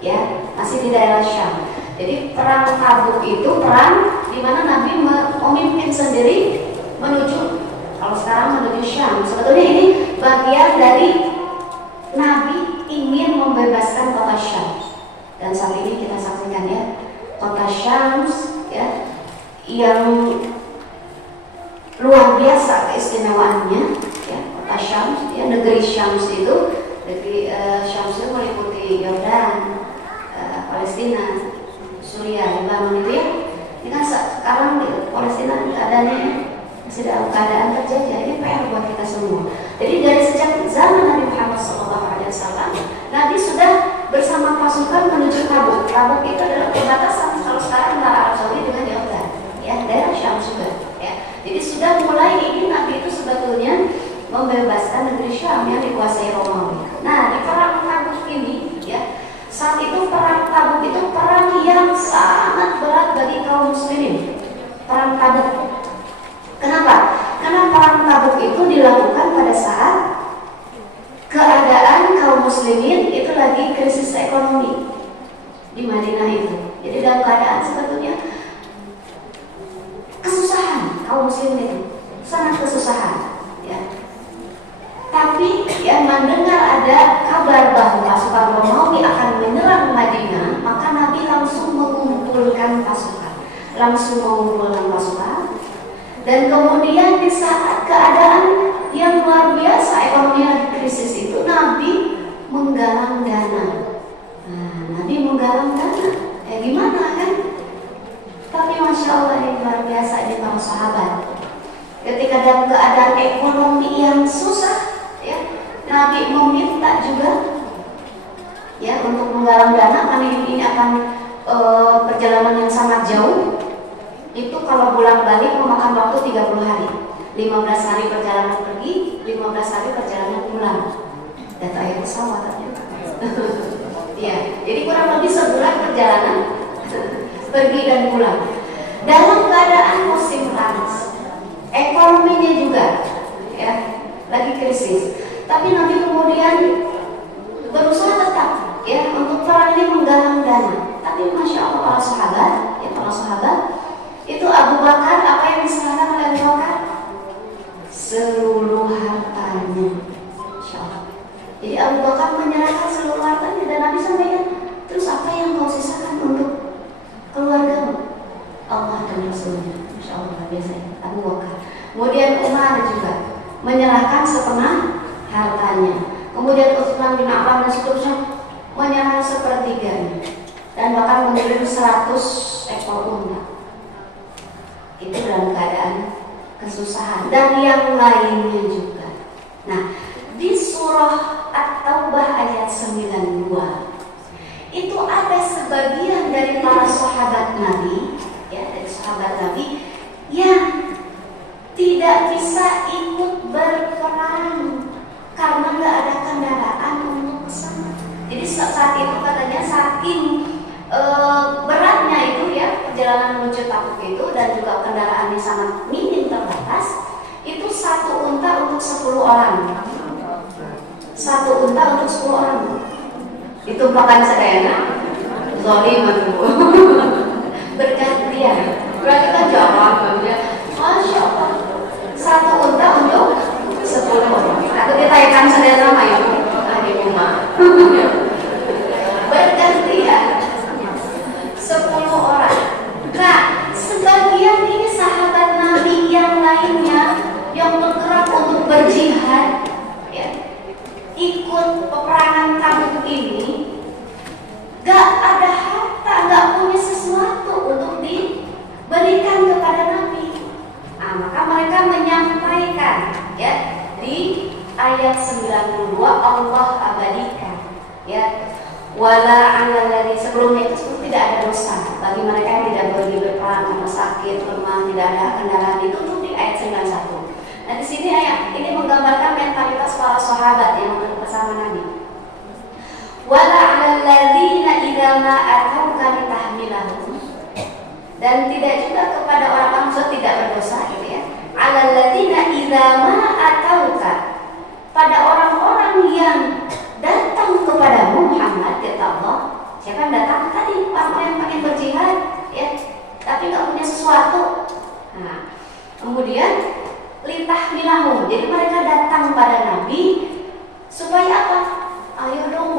ya masih di daerah Syam. Jadi perang Tabuk itu perang di mana Nabi memimpin sendiri menuju, kalau sekarang menuju Syam. Sebetulnya ini bagian dari Nabi ingin membebaskan kota Syam. Dan saat ini kita saksikan ya, kota Syam ya yang luar biasa keistimewaannya ya, kota Syam ya, negeri Syam itu, negeri Syam itu meliputi Yordan, Palestina, Suriah, Lebanon itu ya. Ini kan sekarang di Palestina keadaannya masih dalam keadaan terjajah. Ini PR buat kita semua. Jadi dari sejak zaman Nabi Muhammad SAW, Nabi sudah bersama pasukan menuju Tabuk. Tabuk itu adalah perbatasan kalau sekarang antara Arab Saudi dengan Yordan, ya daerah Syam juga. Ya. Jadi sudah mulai ini Nabi itu sebetulnya membebaskan negeri Syam yang dikuasai Romawi. Nah di perang Tabuk ini, ya saat itu perang Tabuk itu perang yang sangat berat bagi kaum muslimin. Perang Tabuk. Kenapa? Karena perang Tabuk itu dilakukan pada saat keadaan kaum muslimin itu lagi krisis ekonomi di Madinah itu. Jadi dalam keadaan sebetulnya kesusahan kaum muslimin itu, sangat kesusahan. Ya. Tapi yang mendengar ada kabar bahwa pasukan Romawi akan menyerang Madinah, maka Nabi langsung mengumpulkan pasukan, dan kemudian di saat keadaan yang luar biasa ekonomi lagi krisis itu, Nabi menggalang dana. Nah, Nabi menggalang dana, ya gimana kan? Tapi masya Allah ini luar biasa ini para sahabat. Ketika dalam keadaan ekonomi yang susah, ya Nabi meminta juga, ya untuk menggalang dana karena ini akan perjalanan yang sangat jauh. Itu kalau pulang balik memakan waktu 30 hari. 15 hari perjalanan pergi, 15 hari perjalanan pulang. Data yang pesawat ternyata. Ya, jadi kurang lebih sebulan perjalanan pergi dan pulang. Dalam keadaan musim panas, ekonominya juga, ya, lagi krisis. Tapi Nabi kemudian berusaha tetap, ya, untuk perang ini menggalang dana. Tapi masya Allah para sahabat, ya para sahabat. Itu Abu Bakar, apa yang diserahkan oleh Abu Bakar? Seluruh hartanya. Insya Allah. Jadi Abu Bakar menyerahkan seluruh hartanya dan Nabi sampaikan, terus apa yang kau sisakan untuk keluargamu? Allah dan Rasulnya. Insya Allah biasanya Abu Bakar. Kemudian Umar juga menyerahkan setengah hartanya. Kemudian Utsman bin Affan dan seterusnya menyerahkan sepertiganya dan bahkan mengirim 100 ekor unta. Itu dalam keadaan kesusahan dan yang lainnya juga. Nah, di surah At-Taubah ayat 92 itu ada sebagian dari para sahabat Nabi, ya dari sahabat Nabi yang tidak bisa ikut berperang karena nggak ada kendaraan untuk kesana. Jadi saat itu katanya saking beratnya itu ya perjalanan menuju Tabuk itu dan juga kendaraannya sangat minim terbatas, itu satu unta untuk 10 orang. Satu unta untuk 10 orang. Itu makan sedena zolim bergantian. Berarti kan jawab ya. Masya Allah. Satu unta untuk 10 orang. Atau ditayakan sedena mah itu di rumah. Bergantian 10 orang. Nah, sebagian ini sahabat Nabi yang lainnya yang bergerak mereka yang tidak pergi berperang karena sakit, lemah, tidak ada kendaraan, ditutup di ayat 91. Nah di sini ayat ini menggambarkan mentalitas para sahabat yang bersama Nabi. Wala 'alal ladzina idza ma atauka litahmilahum, dan tidak juga kepada orang maksud tidak berdosa gitu ya. 'Alal ladzina idza ma atauka, pada orang-orang yang datang kepadamu Muhammad, kata Allah. Siapa yang datang tadi? Orang yang pengen berjihad ya, tapi nggak punya sesuatu. Nah, kemudian litahmilahum, jadi mereka datang pada Nabi supaya apa? Ayo dong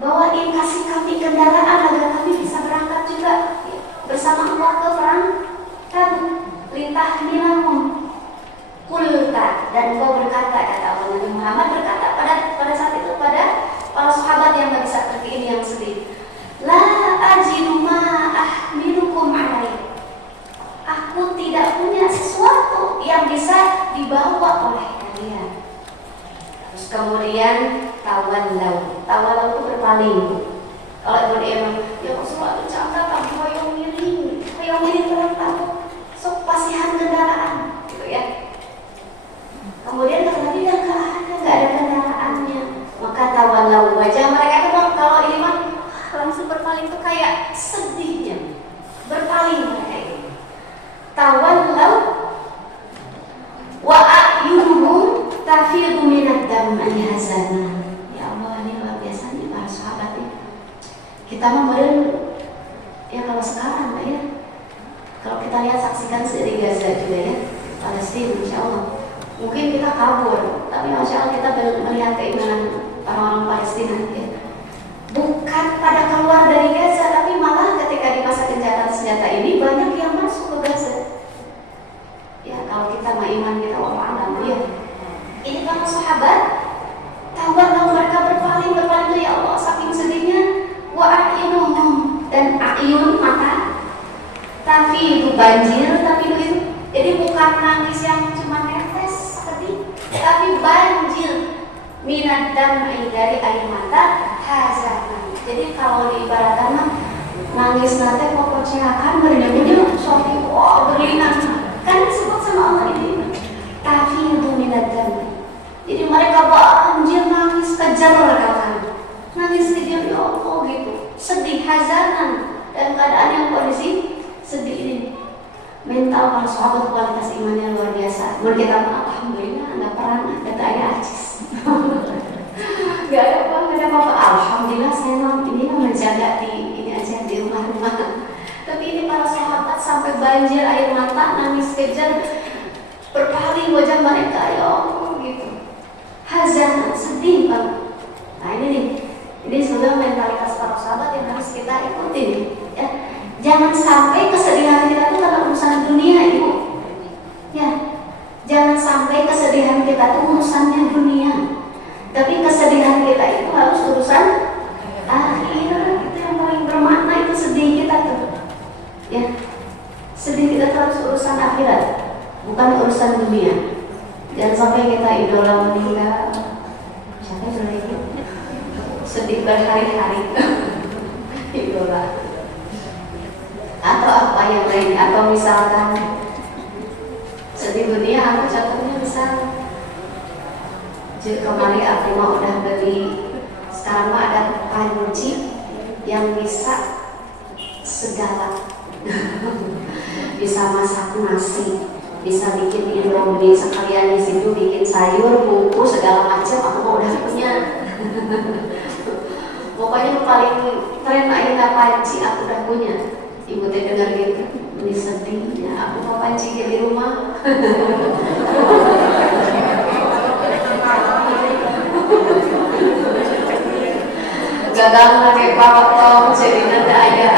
bawain, kasih kami kendaraan agar kami bisa berangkat juga bersama Allah ke perang Tabuk. Litahmilahum, kulta, dan kau berkata, kata Allah. Nabi Muhammad berkata pada saat itu pada para sahabat yang nggak bisa pergi ini yang sedih, la ajidu ma ahmilukum alaihi, aku tidak punya sesuatu yang bisa dibawa oleh kalian. Terus kemudian tawalau itu berpaling. Kalau Ibnu Imam, ya Rasulullah cakap aku hoyong miring perang Tabuk, sok pasihan kendaraan, gitu ya. Kemudian kata Nabi, nggak ada kendaraannya. Maka tawalau, wajah mereka itu kalau ini mah langsung berpaling tuh kayak sedihnya, berpaling mereka itu. Tawalau wa a'yunuhum tafidu minad dam'i hazanan. Ya Allah, ini luar biasa nih para sahabat nih. Kita memang ya kalau sekarang lah ya, kalau kita lihat saksikan di Gaza juga ya, Palestina, insya Allah mungkin kita kabur, tapi masya Allah kita melihat keimanan orang-orang Palestina ya. Bukan pada keluar dari Gaza, tapi malah ketika di masa gencatan senjata ini banyak yang masuk ke Gaza. Ya kalau kita mau iman kita wallahu a'lam ya. Ini para sahabat tawalau, mereka berpaling tuh ya Allah saking sedihnya. Wa a'yunuhum, dan a'yun mata, tapi itu banjir, tapi itu jadi bukan nangis yang cuma netes sedih, tapi banjir minad dam'i, dari air mata, hazanan. Jadi kalau diibaratkan nangis nanti mau percerakan bernyanyi suami berlinang, kan disebut sama Allah ini tapi itu minad dam'i. Jadi mereka banjir nangis kejar mereka kan, nangis kejar ya Allah gitu, sedih hazanan, dan keadaan yang kondisi sedih ini. Mental para sahabat kualitas imannya luar biasa. Menurut kita alhamdulillah nggak perang, kata ayah ajis. Gak ada apa-apa. Alhamdulillah saya ini menjaga ini aja di rumah-rumah. Tapi ini para sahabat sampai banjir air mata, nangis kejar, berpaling wajah mereka ya Allah gitu. Hazan, sedih banget. Nah ini sebenarnya mentalitas para sahabat yang harus kita ikuti ya. Jangan sampai kesedihan kita itu karena urusan dunia, Ibu. Ya, jangan sampai kesedihan kita itu urusannya dunia, tapi kesedihan kita itu harus urusan akhirat. Itu yang paling bermakna, itu sedih kita tuh. Ya, sedih kita harus urusan akhirat, bukan urusan dunia. Jangan sampai kita idola meninggal, siapa idola itu? Sedih berhari-hari, idola. Atau apa yang lain, atau misalkan sedih dunia, aku contohnya misal kemarin aku mau udah beli, sekarang mah ada panci yang bisa segala bisa masak nasi, bisa bikin indomie sekalian di situ bikin sayur, bumbu segala macam, aku mau udah punya. Pokoknya paling keren aja panci aku udah punya. Ibu teh dengar gitu, ini sedihnya aku mau panci di rumah. Gagal pakai potong, jadi nada aja.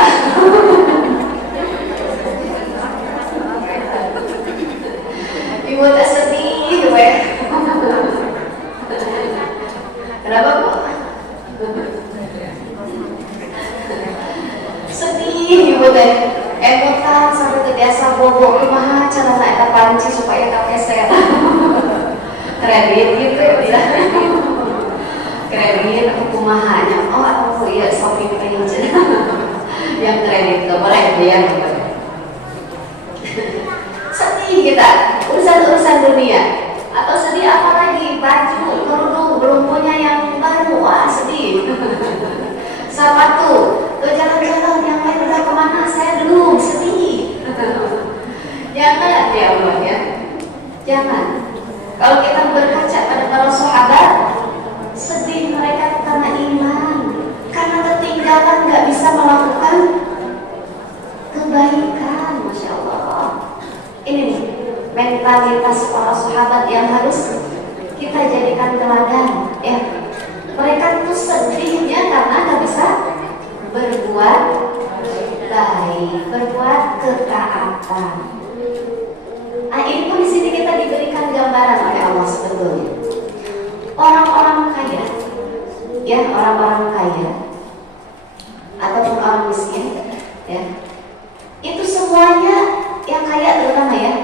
Ibu teh sedih, weh. Kenapa Bu? Sedih ibu teh, emotan sampai terbiasa bobo kumaha cara naik panci supaya kepeset. Kredit gitu ya, kredit aku kumahanya. Oh aku iya shopping page. Yang kredit nggak boleh bayar. Sedih kita urusan dunia, atau sedih apalagi baju kerudung belum punya yang baru, wah sedih. Sepatu jalan-jalan yang lain udah kemana, saya belum, sedih. Jangan ya Allah ya, jangan. Kalau kita berkaca pada para sahabat, sedih mereka karena iman, karena ketinggalan nggak bisa melakukan kebaikan. Masya Allah. Ini nih mentalitas para sahabat yang harus kita jadikan teladan ya. Mereka tuh sedihnya karena nggak bisa berbuat baik, berbuat ketaatan. Nah, ini pun di sini kita diberikan gambaran oleh Allah sebetulnya. Orang-orang kaya, ya orang-orang kaya ataupun orang miskin, ya itu semuanya yang kaya terutama ya,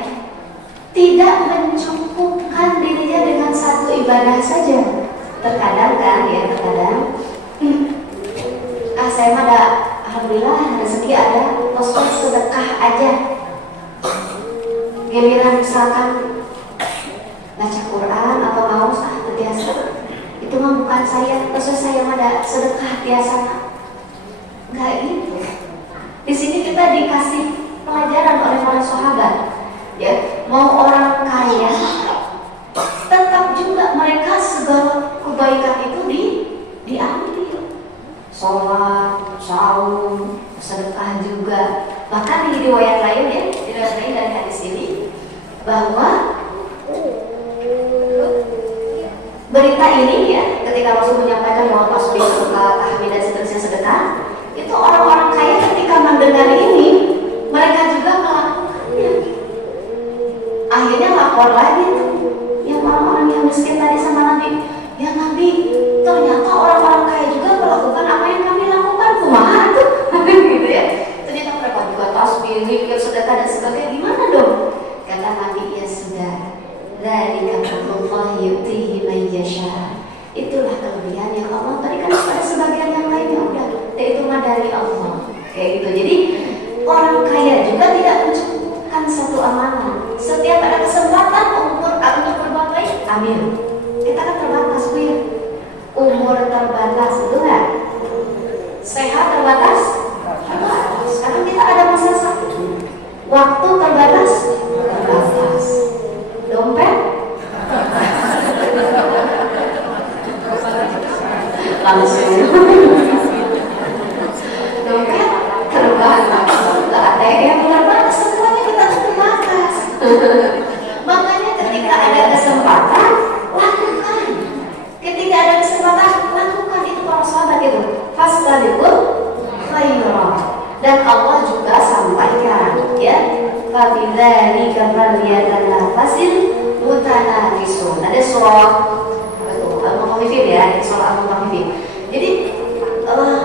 tidak mencukupkan dirinya dengan satu ibadah saja. Terkadang kan ya, terkadang saya mah ada, alhamdulillah rezeki ada, pos sedekah aja. Giliran misalkan baca Quran atau mau biasa, itu mah bukan saya, terus saya mah ada sedekah biasa. Enggak gitu. Di sini kita dikasih pelajaran oleh para sahabat, ya mau orang kaya, tetap juga mereka segala kebaikan itu diambil. Sholat, saum, sedekah juga. Bahkan di riwayat lain ya, di riwayat lain dari hadis ini bahwa berita ini ya, ketika Rasul menyampaikan bahwa tasbih, tahmid dan seterusnya sedekah, itu orang-orang kaya ketika mendengar ini, mereka juga melakukannya. Akhirnya lapor lagi tuh yang orang-orang yang miskin tadi sama Nabi, ya Nabi, ternyata orang-orang kaya juga melakukan apa yang kami lakukan, kumaha tuh gitu ya. Ternyata mereka juga tasbih, zikir, sedekah dan sebagainya. Gimana dong? Kata Nabi, ya sudah, dzalika fadlullah yu'tihi man yasha. Itulah kelebihan yang Allah berikan kepada sebagian yang lainnya, udah, itu mah dari Allah. Kayak gitu. Jadi orang kaya juga tidak mencukupkan satu amanah. Setiap ada kesempatan untuk berbuat baik, ambil. Kita kan terbatas, Bu ya. Umur terbatas, betul nggak? Sehat terbatas, terbatas. Sekarang kita ada masa sakit. Waktu terbatas, terbatas. Dompet langsung. Dompet terbatas. ATM terbatas. Semuanya kita terbatas. Makanya ketika ada kesempatan, lakukan. Ketika ada kesempatan, lakukan. Itu para sahabat itu. Fastabiqul khairat. Dan Allah juga sampaikan, ya, fabidzalika falyatanafasil mutanafisun. Ada surah Al-Mutaffifin ya, surah Al-Mutaffifin. Jadi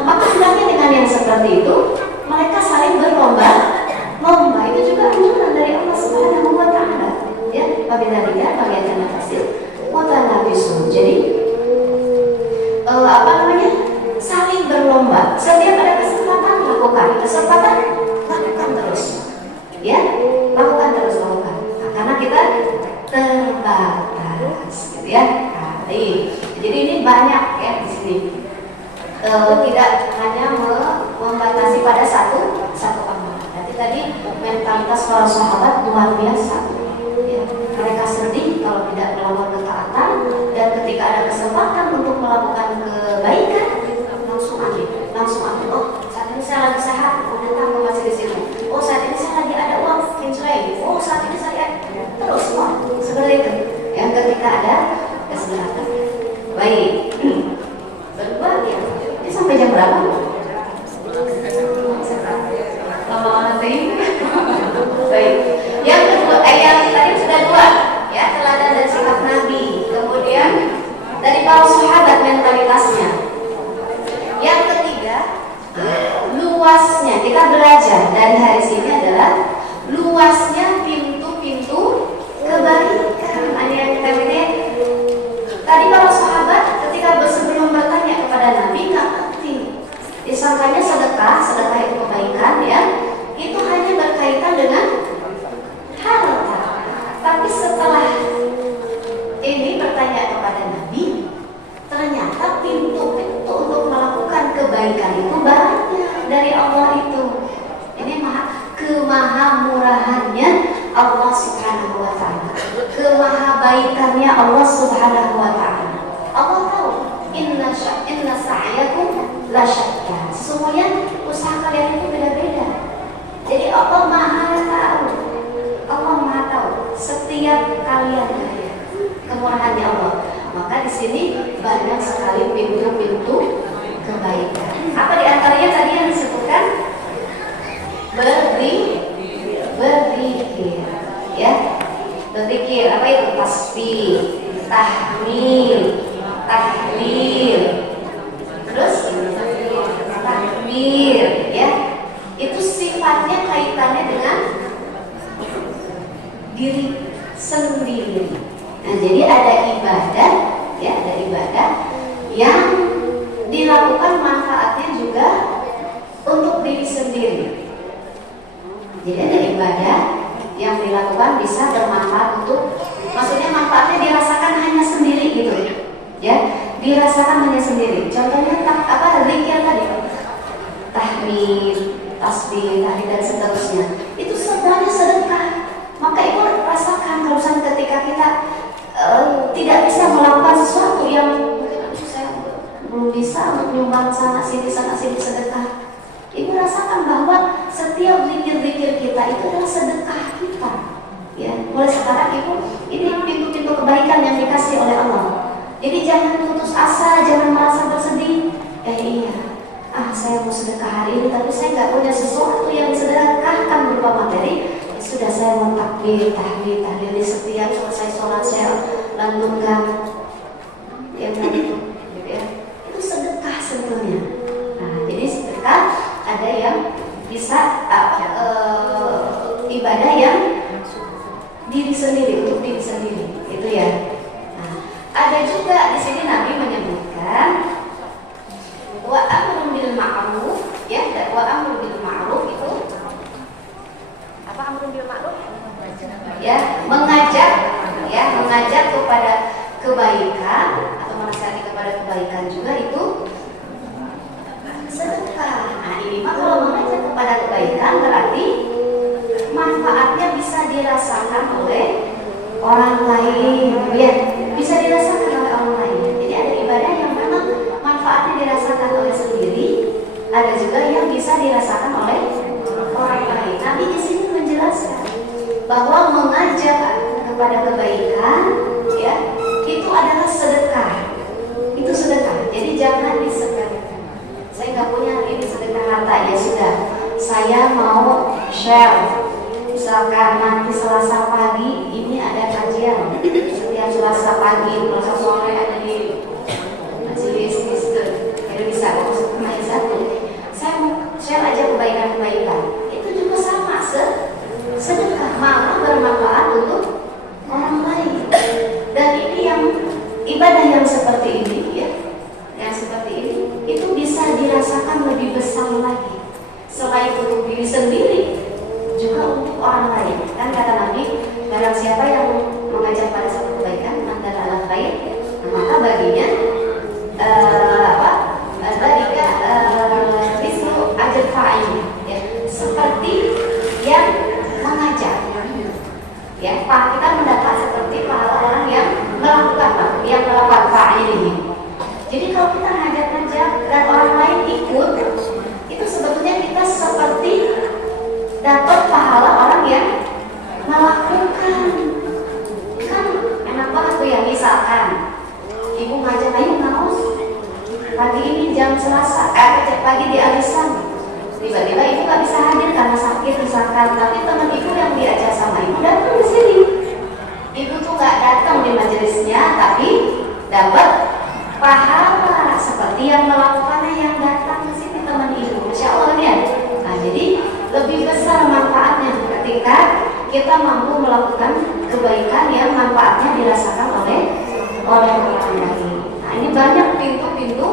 maka hendaknya dengan yang seperti itu mereka saling berlomba. Lomba itu juga anjuran dari Allah Subhanahu wa taala. Ya, fabidzalika falyatanafasil mutanafisun. Jadi saling berlomba. Setiap ada kesempatan lakukan, kesempatan lakukan terus, ya, lakukan terus. Nah, karena kita terbatas, gitu ya. Nah, jadi ini banyak ya di sini. Tidak hanya membatasi pada satu amal. Nanti tadi mentalitas para sahabat luar biasa. Ya, mereka sedih kalau tidak melakukan ketaatan, dan ketika ada kesempatan untuk melakukan kebaikan, langsung ambil. Oh, saat ini saya lagi sehat, datang ke masjid di sini. Oh, saat ini saya lagi ada uang, kinclay. Oh, saat ini saya terus seperti itu. Yang ketika ada kesempatan, baik. Berbagi. Ini sampai jam berapa? Baik. Yang kedua, yang tadi sudah dua, ya, teladan dan sifat Nabi. Kemudian dari para sahabat mentalitasnya. Yang ketiga, luasnya, kita belajar dari hadis ini adalah luasnya pintu-pintu kebaikan. Ada yang kita lihat tadi para sahabat ketika sebelum bertanya kepada Nabi nggak ngerti, disangkanya sedekah itu kebaikan. kemahamurahannya Allah Subhanahu wa taala, kemahabaikannya Allah Subhanahu wa taala. Allah tahu inna sa'yakum la syatta. Sesungguhnya usaha kalian itu beda-beda. Jadi Allah Maha tahu. Allah Maha tahu setiap kalian kemurahannya Allah. Maka di sini banyak sekali pintu-pintu kebaikan. Apa di antaranya tadi yang disebutkan? Berzikir, ya. Berzikir apa itu? Tasbih, tahmid, tahlil, terus takbir, ya. Itu sifatnya kaitannya dengan diri sendiri. Nah, jadi ada ibadah, ya, ada ibadah yang dilakukan manfaatnya juga untuk diri sendiri. Jadi ada ibadah yang dilakukan bisa bermanfaat untuk, maksudnya manfaatnya dirasakan hanya sendiri gitu, ya, dirasakan hanya sendiri. Contohnya zikir tadi, tahmid, tasbih, tahlil dan seterusnya. Itu semuanya sedekah. Maka ibu rasakan kalau misalnya ketika kita tidak bisa melakukan sesuatu yang mungkin saya belum bisa menyumbang sana sini sedekah. Ibu rasakan bahwa setiap zikir-zikir kita itu adalah sedekah kita. Ya, mulai sekarang ibu, ini pintu-pintu kebaikan yang dikasih oleh Allah. Jadi jangan putus asa, jangan merasa bersedih. Iya, saya mau sedekah hari ini, tapi saya nggak punya sesuatu yang disedekahkan berupa materi. Ya sudah, saya mau takbir, tahlil di setiap selesai sholat saya lantunkan yang itu, ya. Itu sedekah sebetulnya. Nah, jadi sedekah ada yang bisa ibadah yang diri sendiri, untuk diri sendiri, itu ya. Nah, ada juga di sini Nabi menyebutkan wa amrun bil ma'ruf, ya, wa amrun bil ma'ruf itu apa? Amrun bil ma'ruf, ya, mengajak kepada kebaikan atau menasihati kepada kebaikan juga itu sedekah. Nah, ini mah kalau mengajak kepada kebaikan berarti manfaatnya bisa dirasakan oleh orang lain, ya, bisa dirasakan oleh orang lain. Jadi ada ibadah yang memang manfaatnya dirasakan oleh sendiri, ada juga yang bisa dirasakan oleh orang lain. Nabi di sini menjelaskan bahwa mengajak kepada kebaikan, ya, itu adalah sedekah. Itu sedekah. Jadi jangan disepelekan. Saya nggak punya ini sedekah harta, ya sudah. Saya mau share. Misalkan nanti Selasa pagi ini ada kajian. Setiap Selasa pagi, Selasa sore ada di majelis Mister. Jadi bisa masuk ke satu. Saya mau share aja kebaikan-kebaikan. Itu juga sama, sedekah, malah bermanfaat untuk orang lain. Dan ini yang ibadah yang seperti ini, ya, yang seperti ini, itu bisa dirasakan lebih besar lagi. Selain untuk diri sendiri, juga untuk orang lain. Kan kata Nabi, barang siapa yang mengajak pada satu kebaikan, mandala ala khair, maka baginya mislu ajr fa'il, ya, seperti yang mengajak. Ya, kita mendapat seperti pahala orang yang melakukan fa'il ini. Jadi kalau kita ngajak dan orang lain ikut, itu sebetulnya kita seperti dapat pahala orang yang melakukan. Kan enak banget tuh ya, misalkan ibu ngajak, ayo ngaus pagi ini jam Selasa, pagi di arisan, tiba-tiba ibu nggak bisa hadir karena sakit misalkan, tapi teman ibu yang diajak sama ibu datang di sini. Ibu tuh nggak datang di majelisnya, tapi dapat pahala seperti yang melakukannya yang datang ke sini teman ibu. Masya Allah, ya. Nah, jadi lebih besar manfaatnya ketika kita mampu melakukan kebaikan yang manfaatnya dirasakan oleh orang lain. Nah, ini banyak pintu-pintu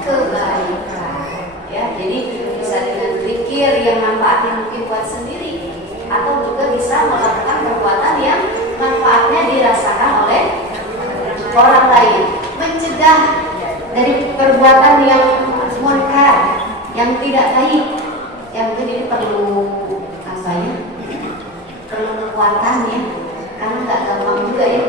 kebaikan, ya. Jadi bisa dengan zikir yang manfaatnya mungkin buat sendiri, atau juga bisa melakukan perbuatan yang manfaatnya dirasakan oleh orang lain. Mencegah dari perbuatan yang munkar, yang tidak baik, yang mungkin ini perlu kekuatan ya, karena nggak gampang juga ya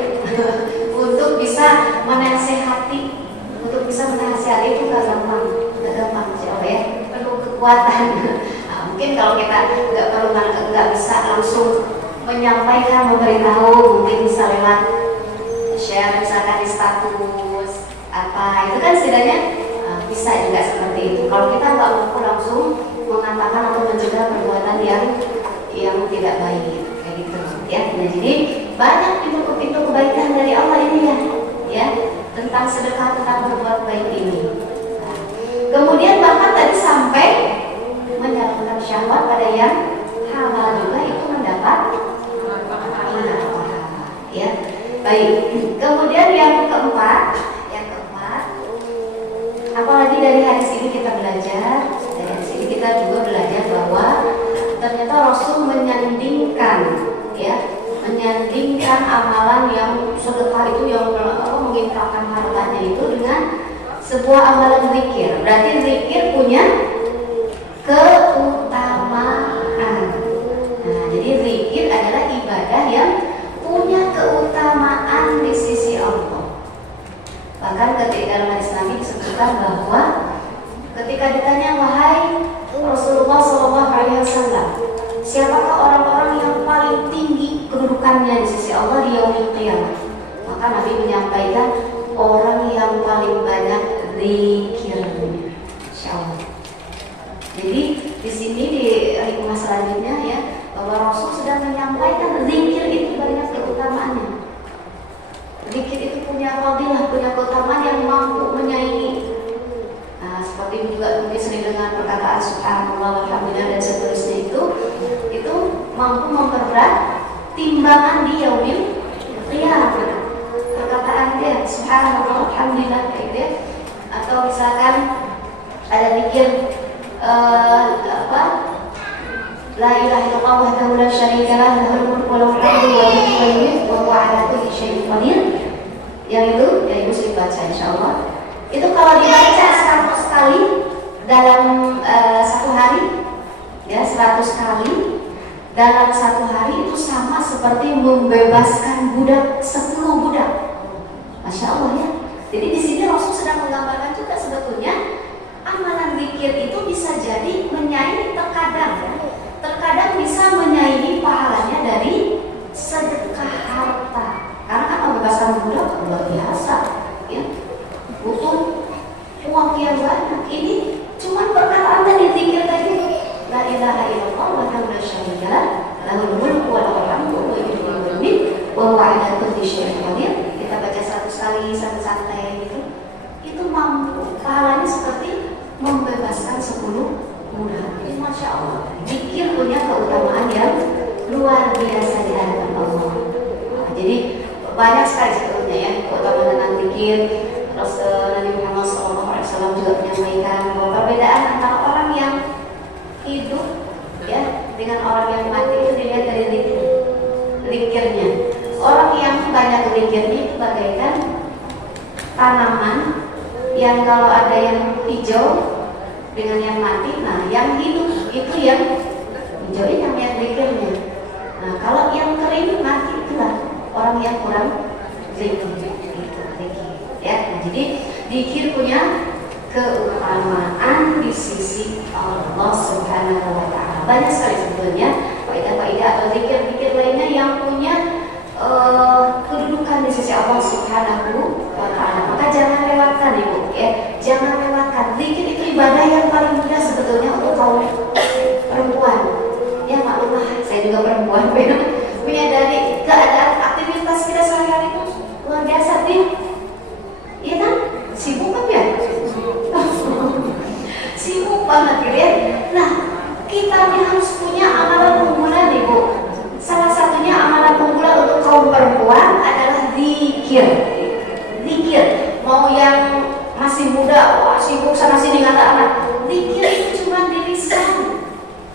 untuk bisa menasehati, itu nggak gampang siapa ya, perlu kekuatan. Nah, mungkin kalau kita nggak bisa langsung menyampaikan, memberitahu, mungkin bisa lewat share misalkan di status apa, itu kan setidaknya bisa juga seperti itu. Kalau kita nggak mampu langsung mengatakan atau mencegah perbuatan yang tidak baik kayak gitu ya. Nah, jadi banyak pintu-pintu kebaikan dari Allah ini ya tentang sedekah, tentang berbuat baik ini. Nah, kemudian bahkan tadi sampai menjatuhkan syahwat pada yang halal juga itu mendapat ya. Baik, kemudian yang keempat, apalagi dari hadis ini kita belajar, juga belajar bahwa ternyata Rasul menyandingkan amalan yang sedekah itu yang menginfakkan hartanya itu dengan sebuah amalan zikir. Berarti zikir punya keutamaan. Nah, jadi zikir adalah ibadah yang punya keutamaan di sisi Allah. Bahkan ketika dalam hadis Nabi disebutkan bahwa ketika ditanya, wahai Rasulullah SAW, siapakah orang-orang yang paling tinggi kedudukannya di sisi Allah di yaumil qiyamah? Maka Nabi menyampaikan orang yang paling banyak zikirnya, insyaallah. Jadi di sini di hikmah selanjutnya ya, bahwa Rasul sedang menyampaikan zikir itu banyak keutamaannya. Zikir itu punya fadilah, punya keutamaan yang mampu menyaingi. Nah, seperti juga mungkin sering dengar perkataan subhanallah, alhamdulillah dan seterusnya itu mampu memperberat timbangan di yaumil qiyamah. Perkataan dia subhanallah, alhamdulillah kayak gitu. Atau misalkan ada zikir la ilaha illallah wahdahu la syarika lah, lahul mulku wa lahul hamdu wa yuhyi wa huwa ala kulli syai'in qadir. Yang itu Muslim baca insyaallah. Itu kalau dibaca 100 kali dalam satu hari ya, 100 kali dalam satu hari itu sama seperti membebaskan budak 10 budak. Masya Allah ya. Jadi di sini Rasul sedang menggambarkan juga sebetulnya amalan zikir itu bisa jadi menyaingi terkadang bisa menyaingi pahalanya dari sedekah harta. Karena kan membebaskan budak luar biasa ya, butuh uang yang banyak. Ini cuma perkataan tadi zikir tadi, la ilaha illallah wahdahu la syarika lah, lahul mulku wa lahul hamdu wa yuhyi wa yumiitu wa huwa ala kulli syai'in qadir. Kita baca 100 kali santai-santai gitu, itu mampu pahalanya seperti membebaskan 10 budak. Jadi Masya Allah, zikir punya keutamaan yang luar biasa di hadapan Allah. Jadi banyak sekali sebetulnya ya keutamaan tentang zikir. Terus Nabi Muhammad SAW juga menyampaikan bahwa perbedaan antara orang yang hidup ya dengan orang yang mati itu dilihat dari zikirnya. Orang yang banyak zikirnya itu bagaikan tanaman yang kalau ada yang hijau dengan yang mati, nah yang hidup itu yang hijau ini namanya zikirnya. Nah kalau yang kering mati itulah orang yang kurang zikir ya. Nah, jadi zikir punya keutamaan di sisi Allah Subhanahu wa taala. Banyak sekali sebetulnya faedah-faedah atau zikir-zikir lainnya yang punya kedudukan di sisi Allah Subhanahu wa taala. Maka jangan lewatkan Ibu ya. Jangan lewatkan. Zikir itu ibadah yang paling mudah sebetulnya untuk kaum perempuan. Ya maklumlah, saya juga perempuan menyadari keadaan aktivitas kita sehari-hari itu luar biasa nih. Iya kan? Sibuk kan ya? Sibuk banget gitu ya. Nah, kita harus punya amalan unggulan Ibu. Salah satunya amalan unggulan untuk kaum perempuan adalah zikir. Zikir. Mau yang masih muda, wah sibuk sana sini ngantar anak. Zikir itu cuma di lisan.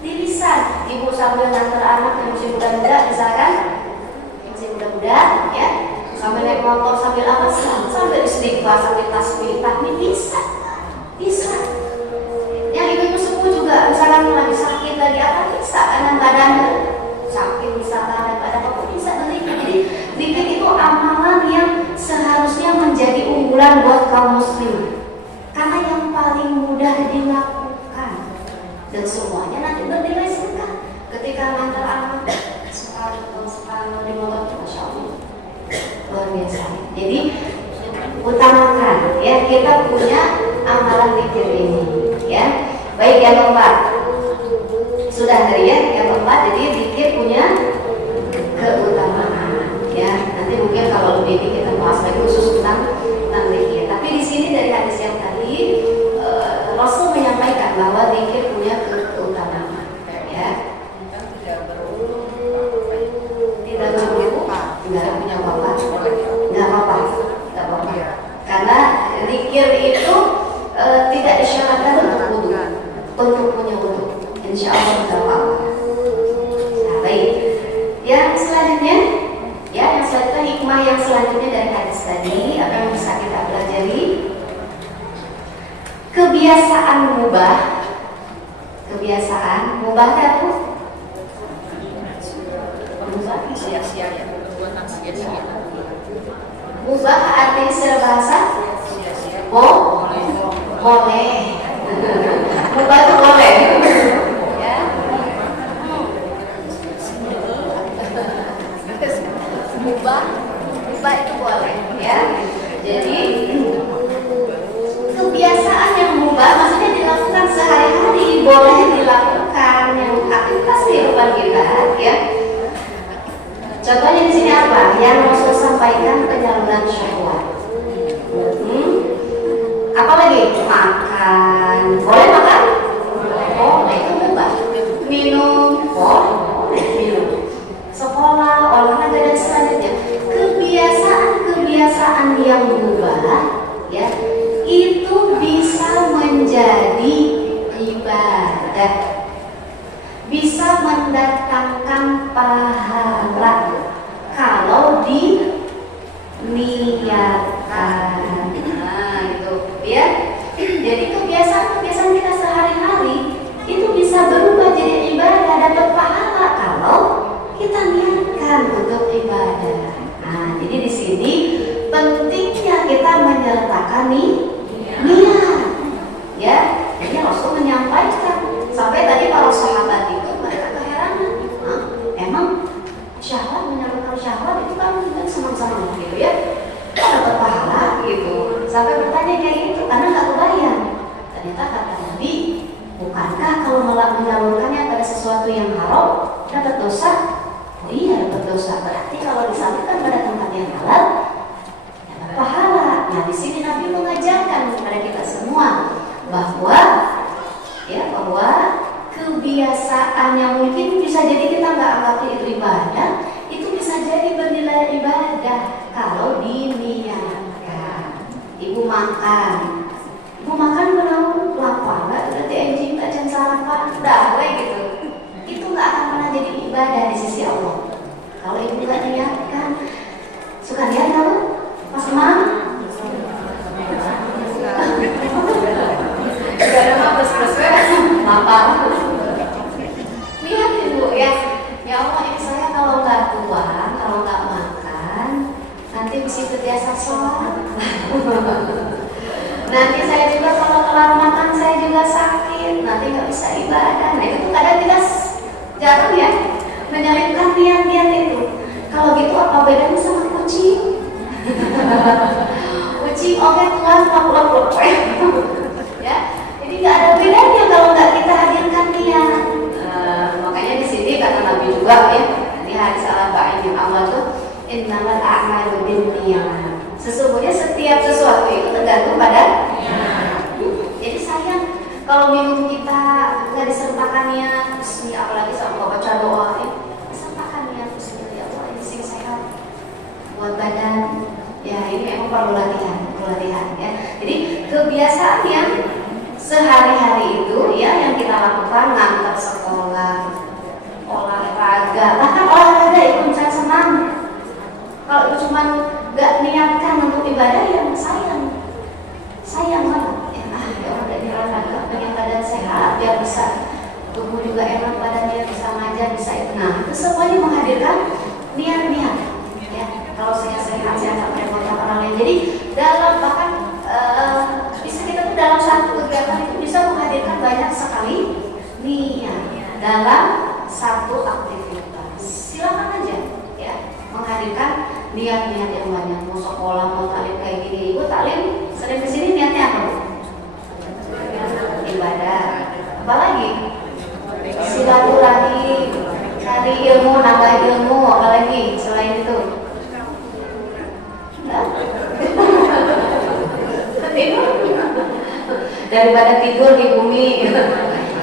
Di lisan. Ibu sambil ngantar anak yang masih muda-muda, misalkan masih muda-muda, ya, sambil naik motor, sambil apa, sambil istighfar, sambil tasbih, tahmid, bisa. Yang ibu-ibu sepuh juga, misalkan lagi sakit, lagi apa, bisa. Kadang badan sakit, misalkan, dan badan punya amalan zikir ini, ya. Baik, yang keempat. Sudah tadi ya, yang keempat. Jadi zikir punya keutamaan, ya. Nanti mungkin kalau lebih ini kita bahas lagi khusus tentang zikir. Tapi di sini dari hadis yang tadi Rasul menyampaikan bahwa zikir punya keutamaan, ya. Tidak berlupa, tidak punya apa-apa, nggak apa-apa. Karena zikir itu tidak disyaratkan untuk wudu, untuk punya wudu. Insya Allah nggak apa-apa. Nah, baik. Yang selanjutnya, ya, yang selanjutnya hikmah yang selanjutnya dari hadis tadi apa yang bisa kita pelajari? Kebiasaan mubah itu sia-sia ya, perbuatan sia-sia. mubah arti secara bahasa boleh. Mubah itu boleh, ya. Mubah itu boleh, ya. Jadi kebiasaan yang mubah maksudnya dilakukan sehari-hari, boleh dilakukan yang aktivitas kehidupan kita, ya. Contohnya di sini apa? Yang Rasul sampaikan penyaluran syahwat. Apalagi makan, boleh makan? Boleh, itu mubah. Minum, boleh minum. Sekolah, olahraga dan selanjutnya. Kebiasaan yang mubah, ya, itu bisa menjadi ibadah, bisa mendatangkan pahala kalau diniatkan. Nah, itu ya. Jadi kebiasaan kita sehari-hari itu bisa berubah jadi ibadah, dapat pahala kalau kita niatkan untuk ibadah. Nah, jadi di sini pentingnya kita menyertakan niat, ya. Jadi Rasul menyampaikan sampai tadi para sahabat itu mereka keheranan, emang syahwat, menyalurkan syahwat itu kan senang-senang gitu ya, dapat pahala gitu. Sampai bertanya kayak gitu karena nggak kebayang. Ternyata kata Nabi, bukankah kalau menyalurkannya pada sesuatu yang haram dapat dosa? Oh iya, dapat dosa. Berarti kalau disalurkan pada tempat yang halal dapat pahala. Nah, di sini Nabi mengajarkan kepada kita semua bahwa kebiasaan yang mungkin bisa jadi kita nggak anggapnya itu ibadah, itu bisa jadi bernilai ibadah kalau diniatkan. Ibu makan menau lapar, nggak berarti anjing nggak jam sarapan, dah gitu. Itu nggak akan pernah jadi ibadah di sisi Allah. Kalau ibu nggak niatkan, suka niat kamu pas malam? Gak ada mabes lapar. Lihat ibu ya, ya Allah ini saya kalau nggak tuang, kalau nggak makan, nanti mesti terbiasa sholat. Nanti saya juga kalau kelar makan saya juga sakit, nanti nggak bisa ibadah. Nah itu kadang kita jarang ya menyelipkan niat-niat itu. Kalau gitu apa bedanya sama kucing? Kucing oke tuan lapor ya. Jadi nggak ada bedanya kalau nggak kita hadirkan niat. Makanya di sini kata Nabi juga ya di hadis al-arba'in yang awal tuh innamal a'malu binniyat. Sesungguhnya setiap sesuatu itu tergantung pada niat. Jadi sayang kalau minum kita nggak disertakan niat, apalagi sama baca doa ya, disertakan niat bismillah ya Allah ini sing sehat buat badan. Ya ini emang perlu latihan ya. Jadi kebiasaan yang sehari-hari itu ya yang kita lakukan, ngantar sekolah, olahraga, bahkan olahraga itu saya senang. Kalau itu cuma nggak niatkan untuk ibadah yang sayang banget ya. Ya udah di olahraga pengen badan sehat biar bisa tubuh juga enak badannya, bisa ngajar, bisa itu. Nah itu semuanya menghadirkan niat ya. Kalau saya sehat saya nggak merepotkan orang lain. Jadi dalam bahkan bisa kita tuh dalam satu kegiatan itu bisa menghadirkan banyak sekali niat dalam satu aktivitas. Silakan aja ya menghadirkan niat-niat yang banyak. Mau sekolah, mau taklim kayak gini, ibu taklim sering kesini niatnya apa? silaturahim, cari ilmu, nambah ilmu, apalagi selain itu. Tidur daripada tidur di bumi.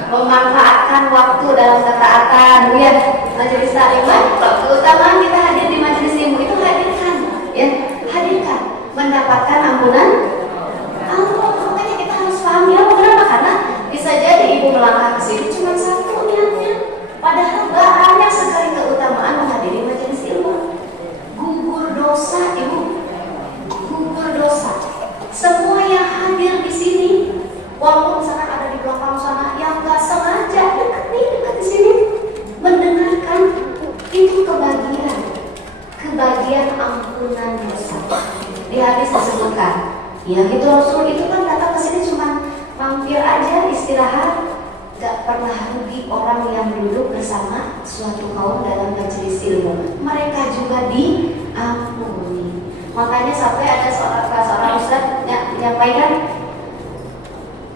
Memanfaatkan waktu dalam ketaatan, ya. Majelis taklim, keutamaan kita hadir di majelis ilmu itu hadirkan, ya, hadirkan, mendapatkan ampunan Allah. Makanya kita harus paham ya, kenapa? Karena bisa jadi ibu melangkah ke sini cuma satu niatnya, padahal banyak sekali keutamaan menghadiri majelis ilmu. Gugur dosa, ibu, gugur dosa. Semua yang hadir di sini, walaupun misalkan ada di belakang sana yang nggak sengaja dekat di sini mendengarkan, itu kebagian ampunan dosa. Di hadis disebutkan, ya itu Rasul itu kan datang ke sini cuma mampir aja, istirahat, gak pernah rugi orang yang duduk bersama suatu kaum dalam majelis ilmu. Mereka juga diampuni. Makanya sampai ada seorang ustaz yang menyampaikan,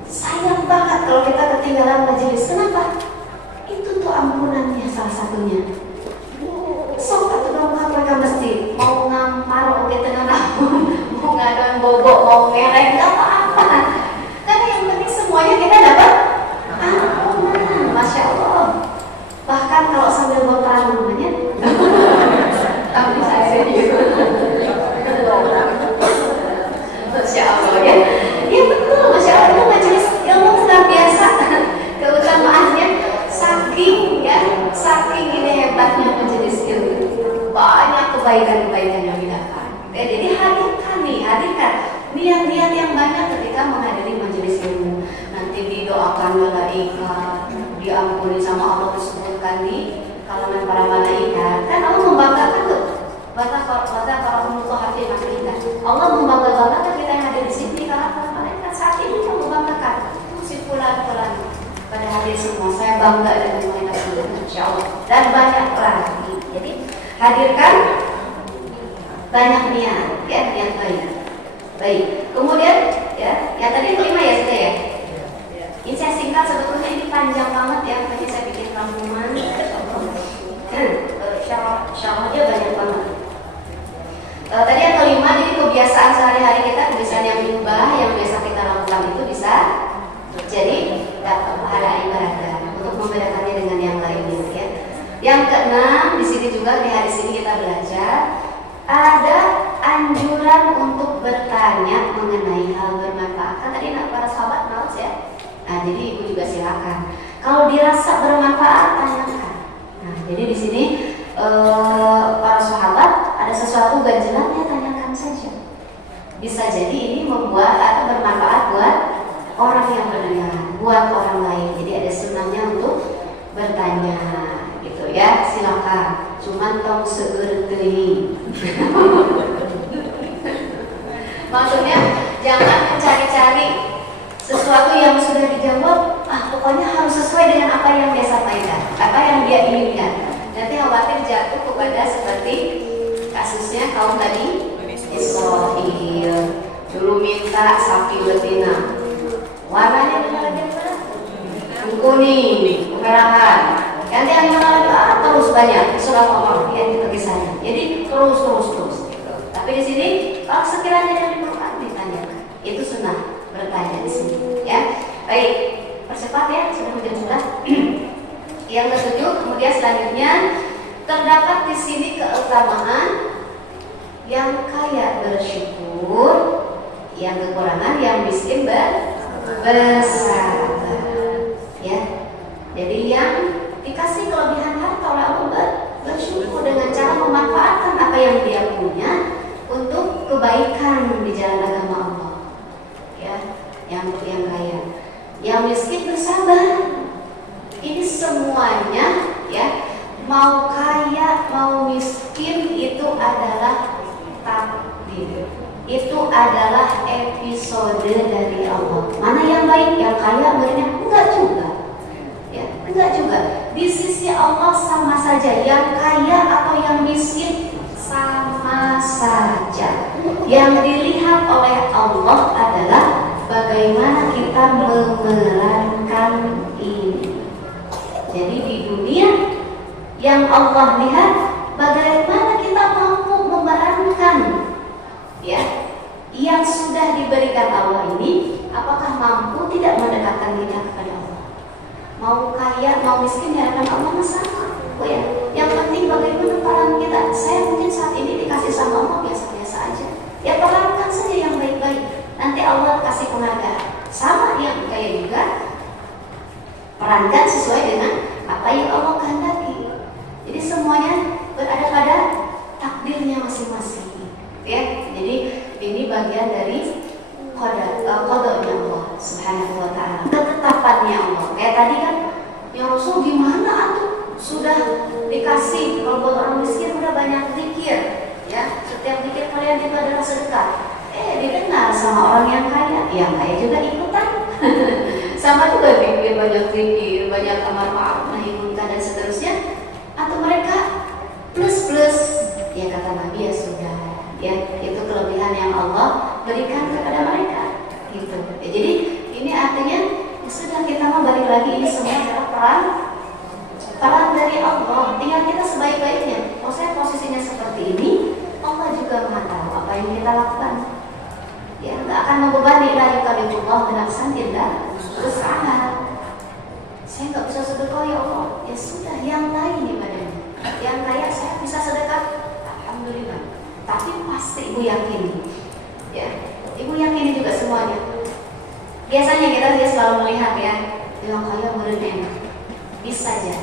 sayang banget kalau kita ketinggalan majelis. Kenapa? Itu tuh ampunannya salah satunya. Sok atau dong mereka mesti mau ngampar oke tengah namun, mau ngadon bobok, mau ngereng, gak apa-apa. Karena yang penting semuanya kita dapat ampunan. Masya Allah. Bahkan kalau sambil botaran namanya, tapi saya serius. Masya Allah ya. Ya betul, Masya Allah, itu majelis ilmu luar biasa. Keutamaannya saking ini hebatnya majelis ilmu. Banyak kebaikan-kebaikan yang didapat. Ya, jadi hadirkan niat-niat yang banyak ketika menghadiri majelis ilmu. Nanti didoakan malaikat, diampuni sama Allah, disebutkan di kalangan para malaikat. Kan Allah membanggakan tuh. Para hati malaikat. Allah membanggakan kita yang hadir di sini di kalangan malaikat. Saat ini Allah membanggakan si fulan pada hadir semua. Saya bangga dengan malaikat itu, insya Allah. Dan banyak lagi. Jadi hadirkan banyak niat, ya, niat baik. Kemudian, ya, yang tadi kelima ya sudah ya. Ini saya singkat, sebetulnya ini panjang banget ya. Tadi saya bikin rangkuman. Syarahnya banyak banget. Tadi yang kelima, jadi kebiasaan sehari-hari kita, kebiasaan yang mubah yang biasa kita lakukan itu bisa jadi dapat pahala ibadah untuk membedakannya dengan yang lainnya, ya. Yang keenam, di sini juga di hadis ini kita belajar ada anjuran untuk bertanya mengenai hal bermanfaat. Kan tadi para sahabat naus ya. Nah, jadi ibu juga silakan. Kalau dirasa bermanfaat, tanyakan. Nah, jadi di sini para sahabat ada sesuatu ganjelan, ya tanyakan saja. Bisa jadi ini membuat atau bermanfaat buat orang yang mendengar, buat orang lain. Jadi ada sunnahnya untuk bertanya, gitu ya. Silakan. Cuman tong seueur teuing. Maksudnya jangan mencari-cari sesuatu yang sudah dijawab. Pokoknya harus sesuai dengan apa yang dia sampaikan, apa yang dia inginkan. Nanti khawatir jatuh kepada seperti kasusnya kaum tadi Israel dulu minta sapi betina, warnanya benar kuning, kemerahan. Nanti yang mana terus banyak surat Allah yang kita kisahnya. Jadi terus. Gitu. Tapi di sini kalau sekiranya yang dimakan ditanyakan, itu sunnah bertanya di sini. Ya, baik, percepat ya, sudah menjelaskan. Yang ketujuh, kemudian selanjutnya terdapat di sini keutamaan yang kaya bersyukur, yang kekurangan, yang miskin bersabar. Ya, jadi yang dikasih kelebihan harta oleh Allah bersyukur dengan cara memanfaatkan apa yang dia punya untuk kebaikan di jalan agama Allah. Ya, yang kaya, yang miskin bersabar. Ini semuanya ya, mau kaya mau miskin itu adalah takdir. Itu adalah episode dari Allah. Mana yang baik, yang kaya berinya? Enggak juga. Ya, enggak juga. Di sisi Allah sama saja, yang kaya atau yang miskin sama saja. Yang dilihat oleh Allah adalah bagaimana kita memerankan ini. Jadi di dunia yang Allah lihat, bagaimana kita mampu membarankan ya yang sudah diberikan Allah ini, apakah mampu tidak mendekatkan kita kepada Allah? Mau kaya, mau miskin, di hadapan Allah sama. Oh ya, yang penting bagaimana peran kita. Saya mungkin saat ini dikasih sama Allah biasa-biasa aja. Ya perankan saja yang baik-baik. Nanti Allah kasih penghargaan. Sama yang kayak juga, perankan sesuai dengan apa yang Allah kehendaki. Jadi semuanya berada pada takdirnya masing-masing. Ya, jadi ini bagian dari qadanya Allah Subhanahu wa taala. Ketetapannya Allah. Kayak tadi kan, ya Rasul gimana atuh? Sudah dikasih, kalau buat orang miskin udah banyak zikir, ya setiap zikir kalian itu adalah sedekah. Didengar sama orang yang kaya juga ikutan. Sama juga zikir, banyak amar ma'ruf nahi munkar dan seterusnya. Atau mereka plus ya kata Nabi ya sudah, ya itu kelebihan yang Allah berikan kepada mereka gitu. Ya, jadi ini artinya ya sudah, kita mau balik lagi, ini semua adalah peran dari Allah. Tinggal kita sebaik-baiknya. Kalau saya posisinya seperti ini, Allah juga Maha tahu apa yang kita lakukan. Ya, nggak akan membebani. La yukallifullahu nafsan illa wus'aha. Saya nggak bisa sedekah ya Allah. Ya sudah, yang lain ibadahnya. Yang kaya saya bisa sedekah, alhamdulillah. Tapi pasti ibu yakini, ya, ibu yakini juga semuanya. Biasanya kita selalu melihat ya, yang kaya berenang, bisa aja.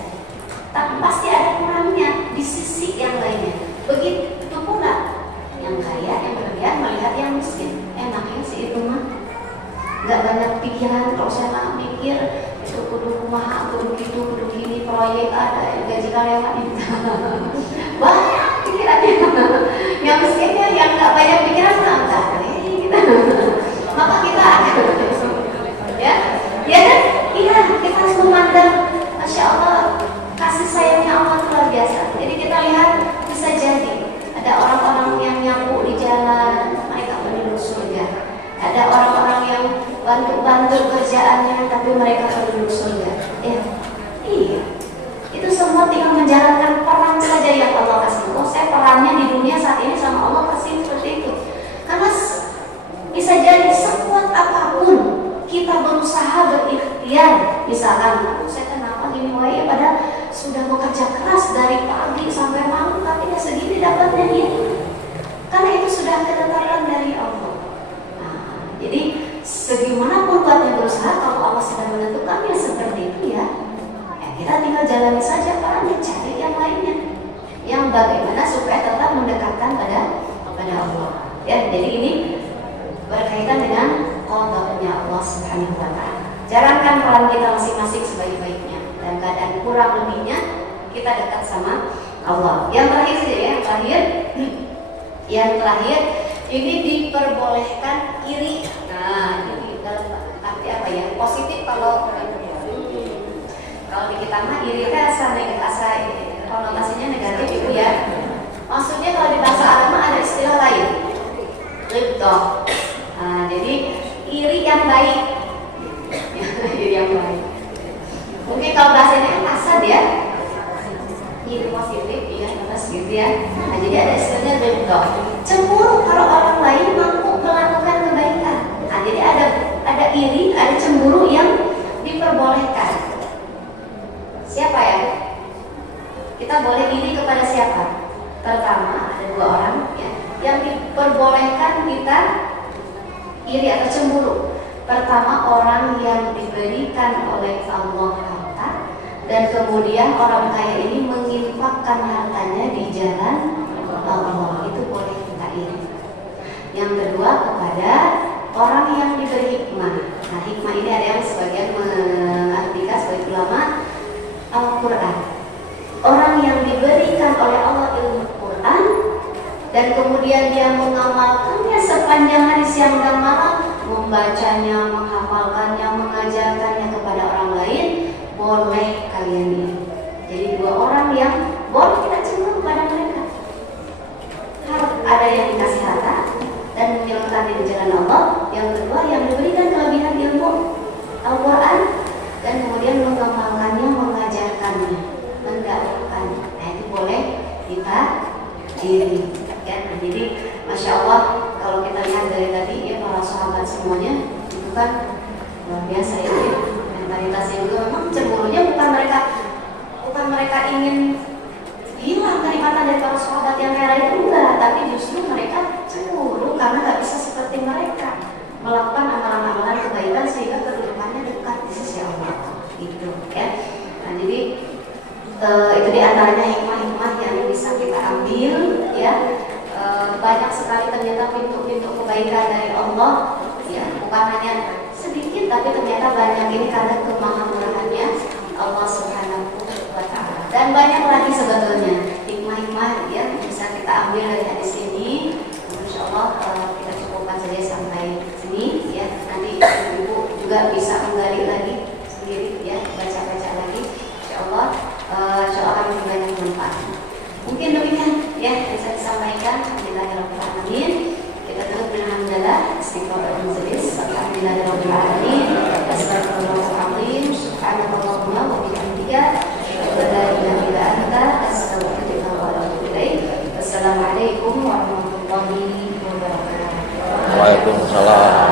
Tapi pasti ada kurangnya di sisi yang lainnya. Begitu pula yang kaya, yang berlebihan melihat yang miskin. Enaknya si itu mah nggak banyak pikiran. Kalau saya nggak mikir itu kudu kumaha, kudu gitu, kudu gini, proyek ada, gaji karyawan itu banyak pikirannya. Yang miskinnya yang nggak banyak pikiran enggak gitu. Maka kita ya kan, iya kita harus memandang, masya Allah, kasih sayangnya Allah luar biasa. Jadi kita lihat, bisa jadi ada orang-orang yang nyamuk di jalan, mereka penduduk surga. Ada orang-orang yang bantu-bantu kerjaannya, tapi mereka penduduk surga. Iya, itu semua tinggal menjalankan peran saja yang Allah kasih. Oh, saya perannya di dunia saat ini sama Allah kasih seperti itu. Karena bisa jadi sekuat apapun kita berusaha berikhtiar, misalkan saya kenapa gini wae, padahal sudah bekerja keras dari pagi sampai malam, tapi ya segini dapatnya ini. Karena itu sudah ketetapan dari Allah. Nah, jadi segimanapun buatnya berusaha, kalau Allah sudah menentukannya seperti itu ya kita tinggal jalani saja, perannya cari yang lainnya, yang bagaimana supaya tetap mendekatkan pada Allah. Ya, jadi ini berkaitan dengan qadanya Allah Subhanahu wa taala. Jalankan peran kita masing-masing sebaik-baiknya, dan keadaan kurang lebihnya kita dekat sama Allah. Yang terakhir saja ya, yang terakhir ini diperbolehkan iri. Nah, ini dalam arti apa ya? Positif kalau di kita mah iri itu asal konotasinya negatif itu ya. Maksudnya kalau di bahasa Arab mah ada istilah lain, ghibthah. Nah, jadi iri yang baik. Iri yang baik. Mungkin kalau bahasanya kan asad ya, iri positif ya, terus gitu ya. Nah, jadi ada istilahnya ghibthah. Cemburu kalau orang lain mampu melakukan kebaikan. Nah, jadi ada iri, ada cemburu yang diperbolehkan. Siapa ya? Kita boleh iri kepada siapa? Pertama, ada dua orang ya, yang diperbolehkan kita iri atau cemburu. Pertama, orang yang diberikan oleh Allah harta, dan kemudian orang kaya ini menginfakkan hartanya di jalan Allah, itu boleh kita iri. Yang kedua, kepada orang yang diberi hikmah. Nah, hikmah ini ada yang sebagian mengartikan sebagai ulama Al-Quran. Orang yang diberikan oleh Allah ilmu Quran, dan kemudian dia mengamalkannya sepanjang hari, siang dan malam, membacanya, menghafalkannya, mengajarkannya kepada orang lain, boleh kalian ini. Jadi dua orang yang boleh kita cemburu kepada mereka. Ada yang dikasih harta dan menyalurkan di jalan Allah. Yang kedua, yang diberikan kelebihan ilmu Al-Quran dan kemudian mengamalkannya, mengajarkan kita diri. Ya, nah, jadi Masya Allah kalau kita lihat dari tadi ya para sahabat semuanya itu kan luar biasa ya, mentalitasnya juga memang cemburunya bukan mereka ingin hilang kenikmatan dari para sahabat yang merah itu, enggak, tapi justru mereka cemburu karena nggak bisa seperti mereka melakukan amalan-amalan kebaikan sehingga kedudukannya dekat di sisi Allah gitu ya. Nah jadi itu diantaranya hikmah-hikmah yang bisa kita ambil ya. Banyak sekali ternyata pintu-pintu kebaikan dari Allah ya, bukan hanya sedikit tapi ternyata banyak, ini karena kemahamurahannya Allah Subhanahu wa Ta'ala. Dan banyak lagi sebetulnya hikmah-hikmah yang bisa kita ambil dari hadis ini. Insya Allah kita cukupkan saja sampai sini ya. Nanti ibu juga bisa menggali lagi sendiri ya, baca-baca lagi. Insya Allah akan lebih banyak manfaat. Mungkin demikian ya yang saya sampaikan. Alhamdulillahirrahmanirrahim. Kita tutup dengan hamdalah, istighfar majelis. Alhamdulillahirrahmanirrahim. Astagfirullahaladzim. Subhanallahumma wa bihamdika. La ilaha illa anta. Astaghfiruka wa atubu ilaik. Wassalamualaikum warahmatullahi wabarakatuh. Waalaikumsalam.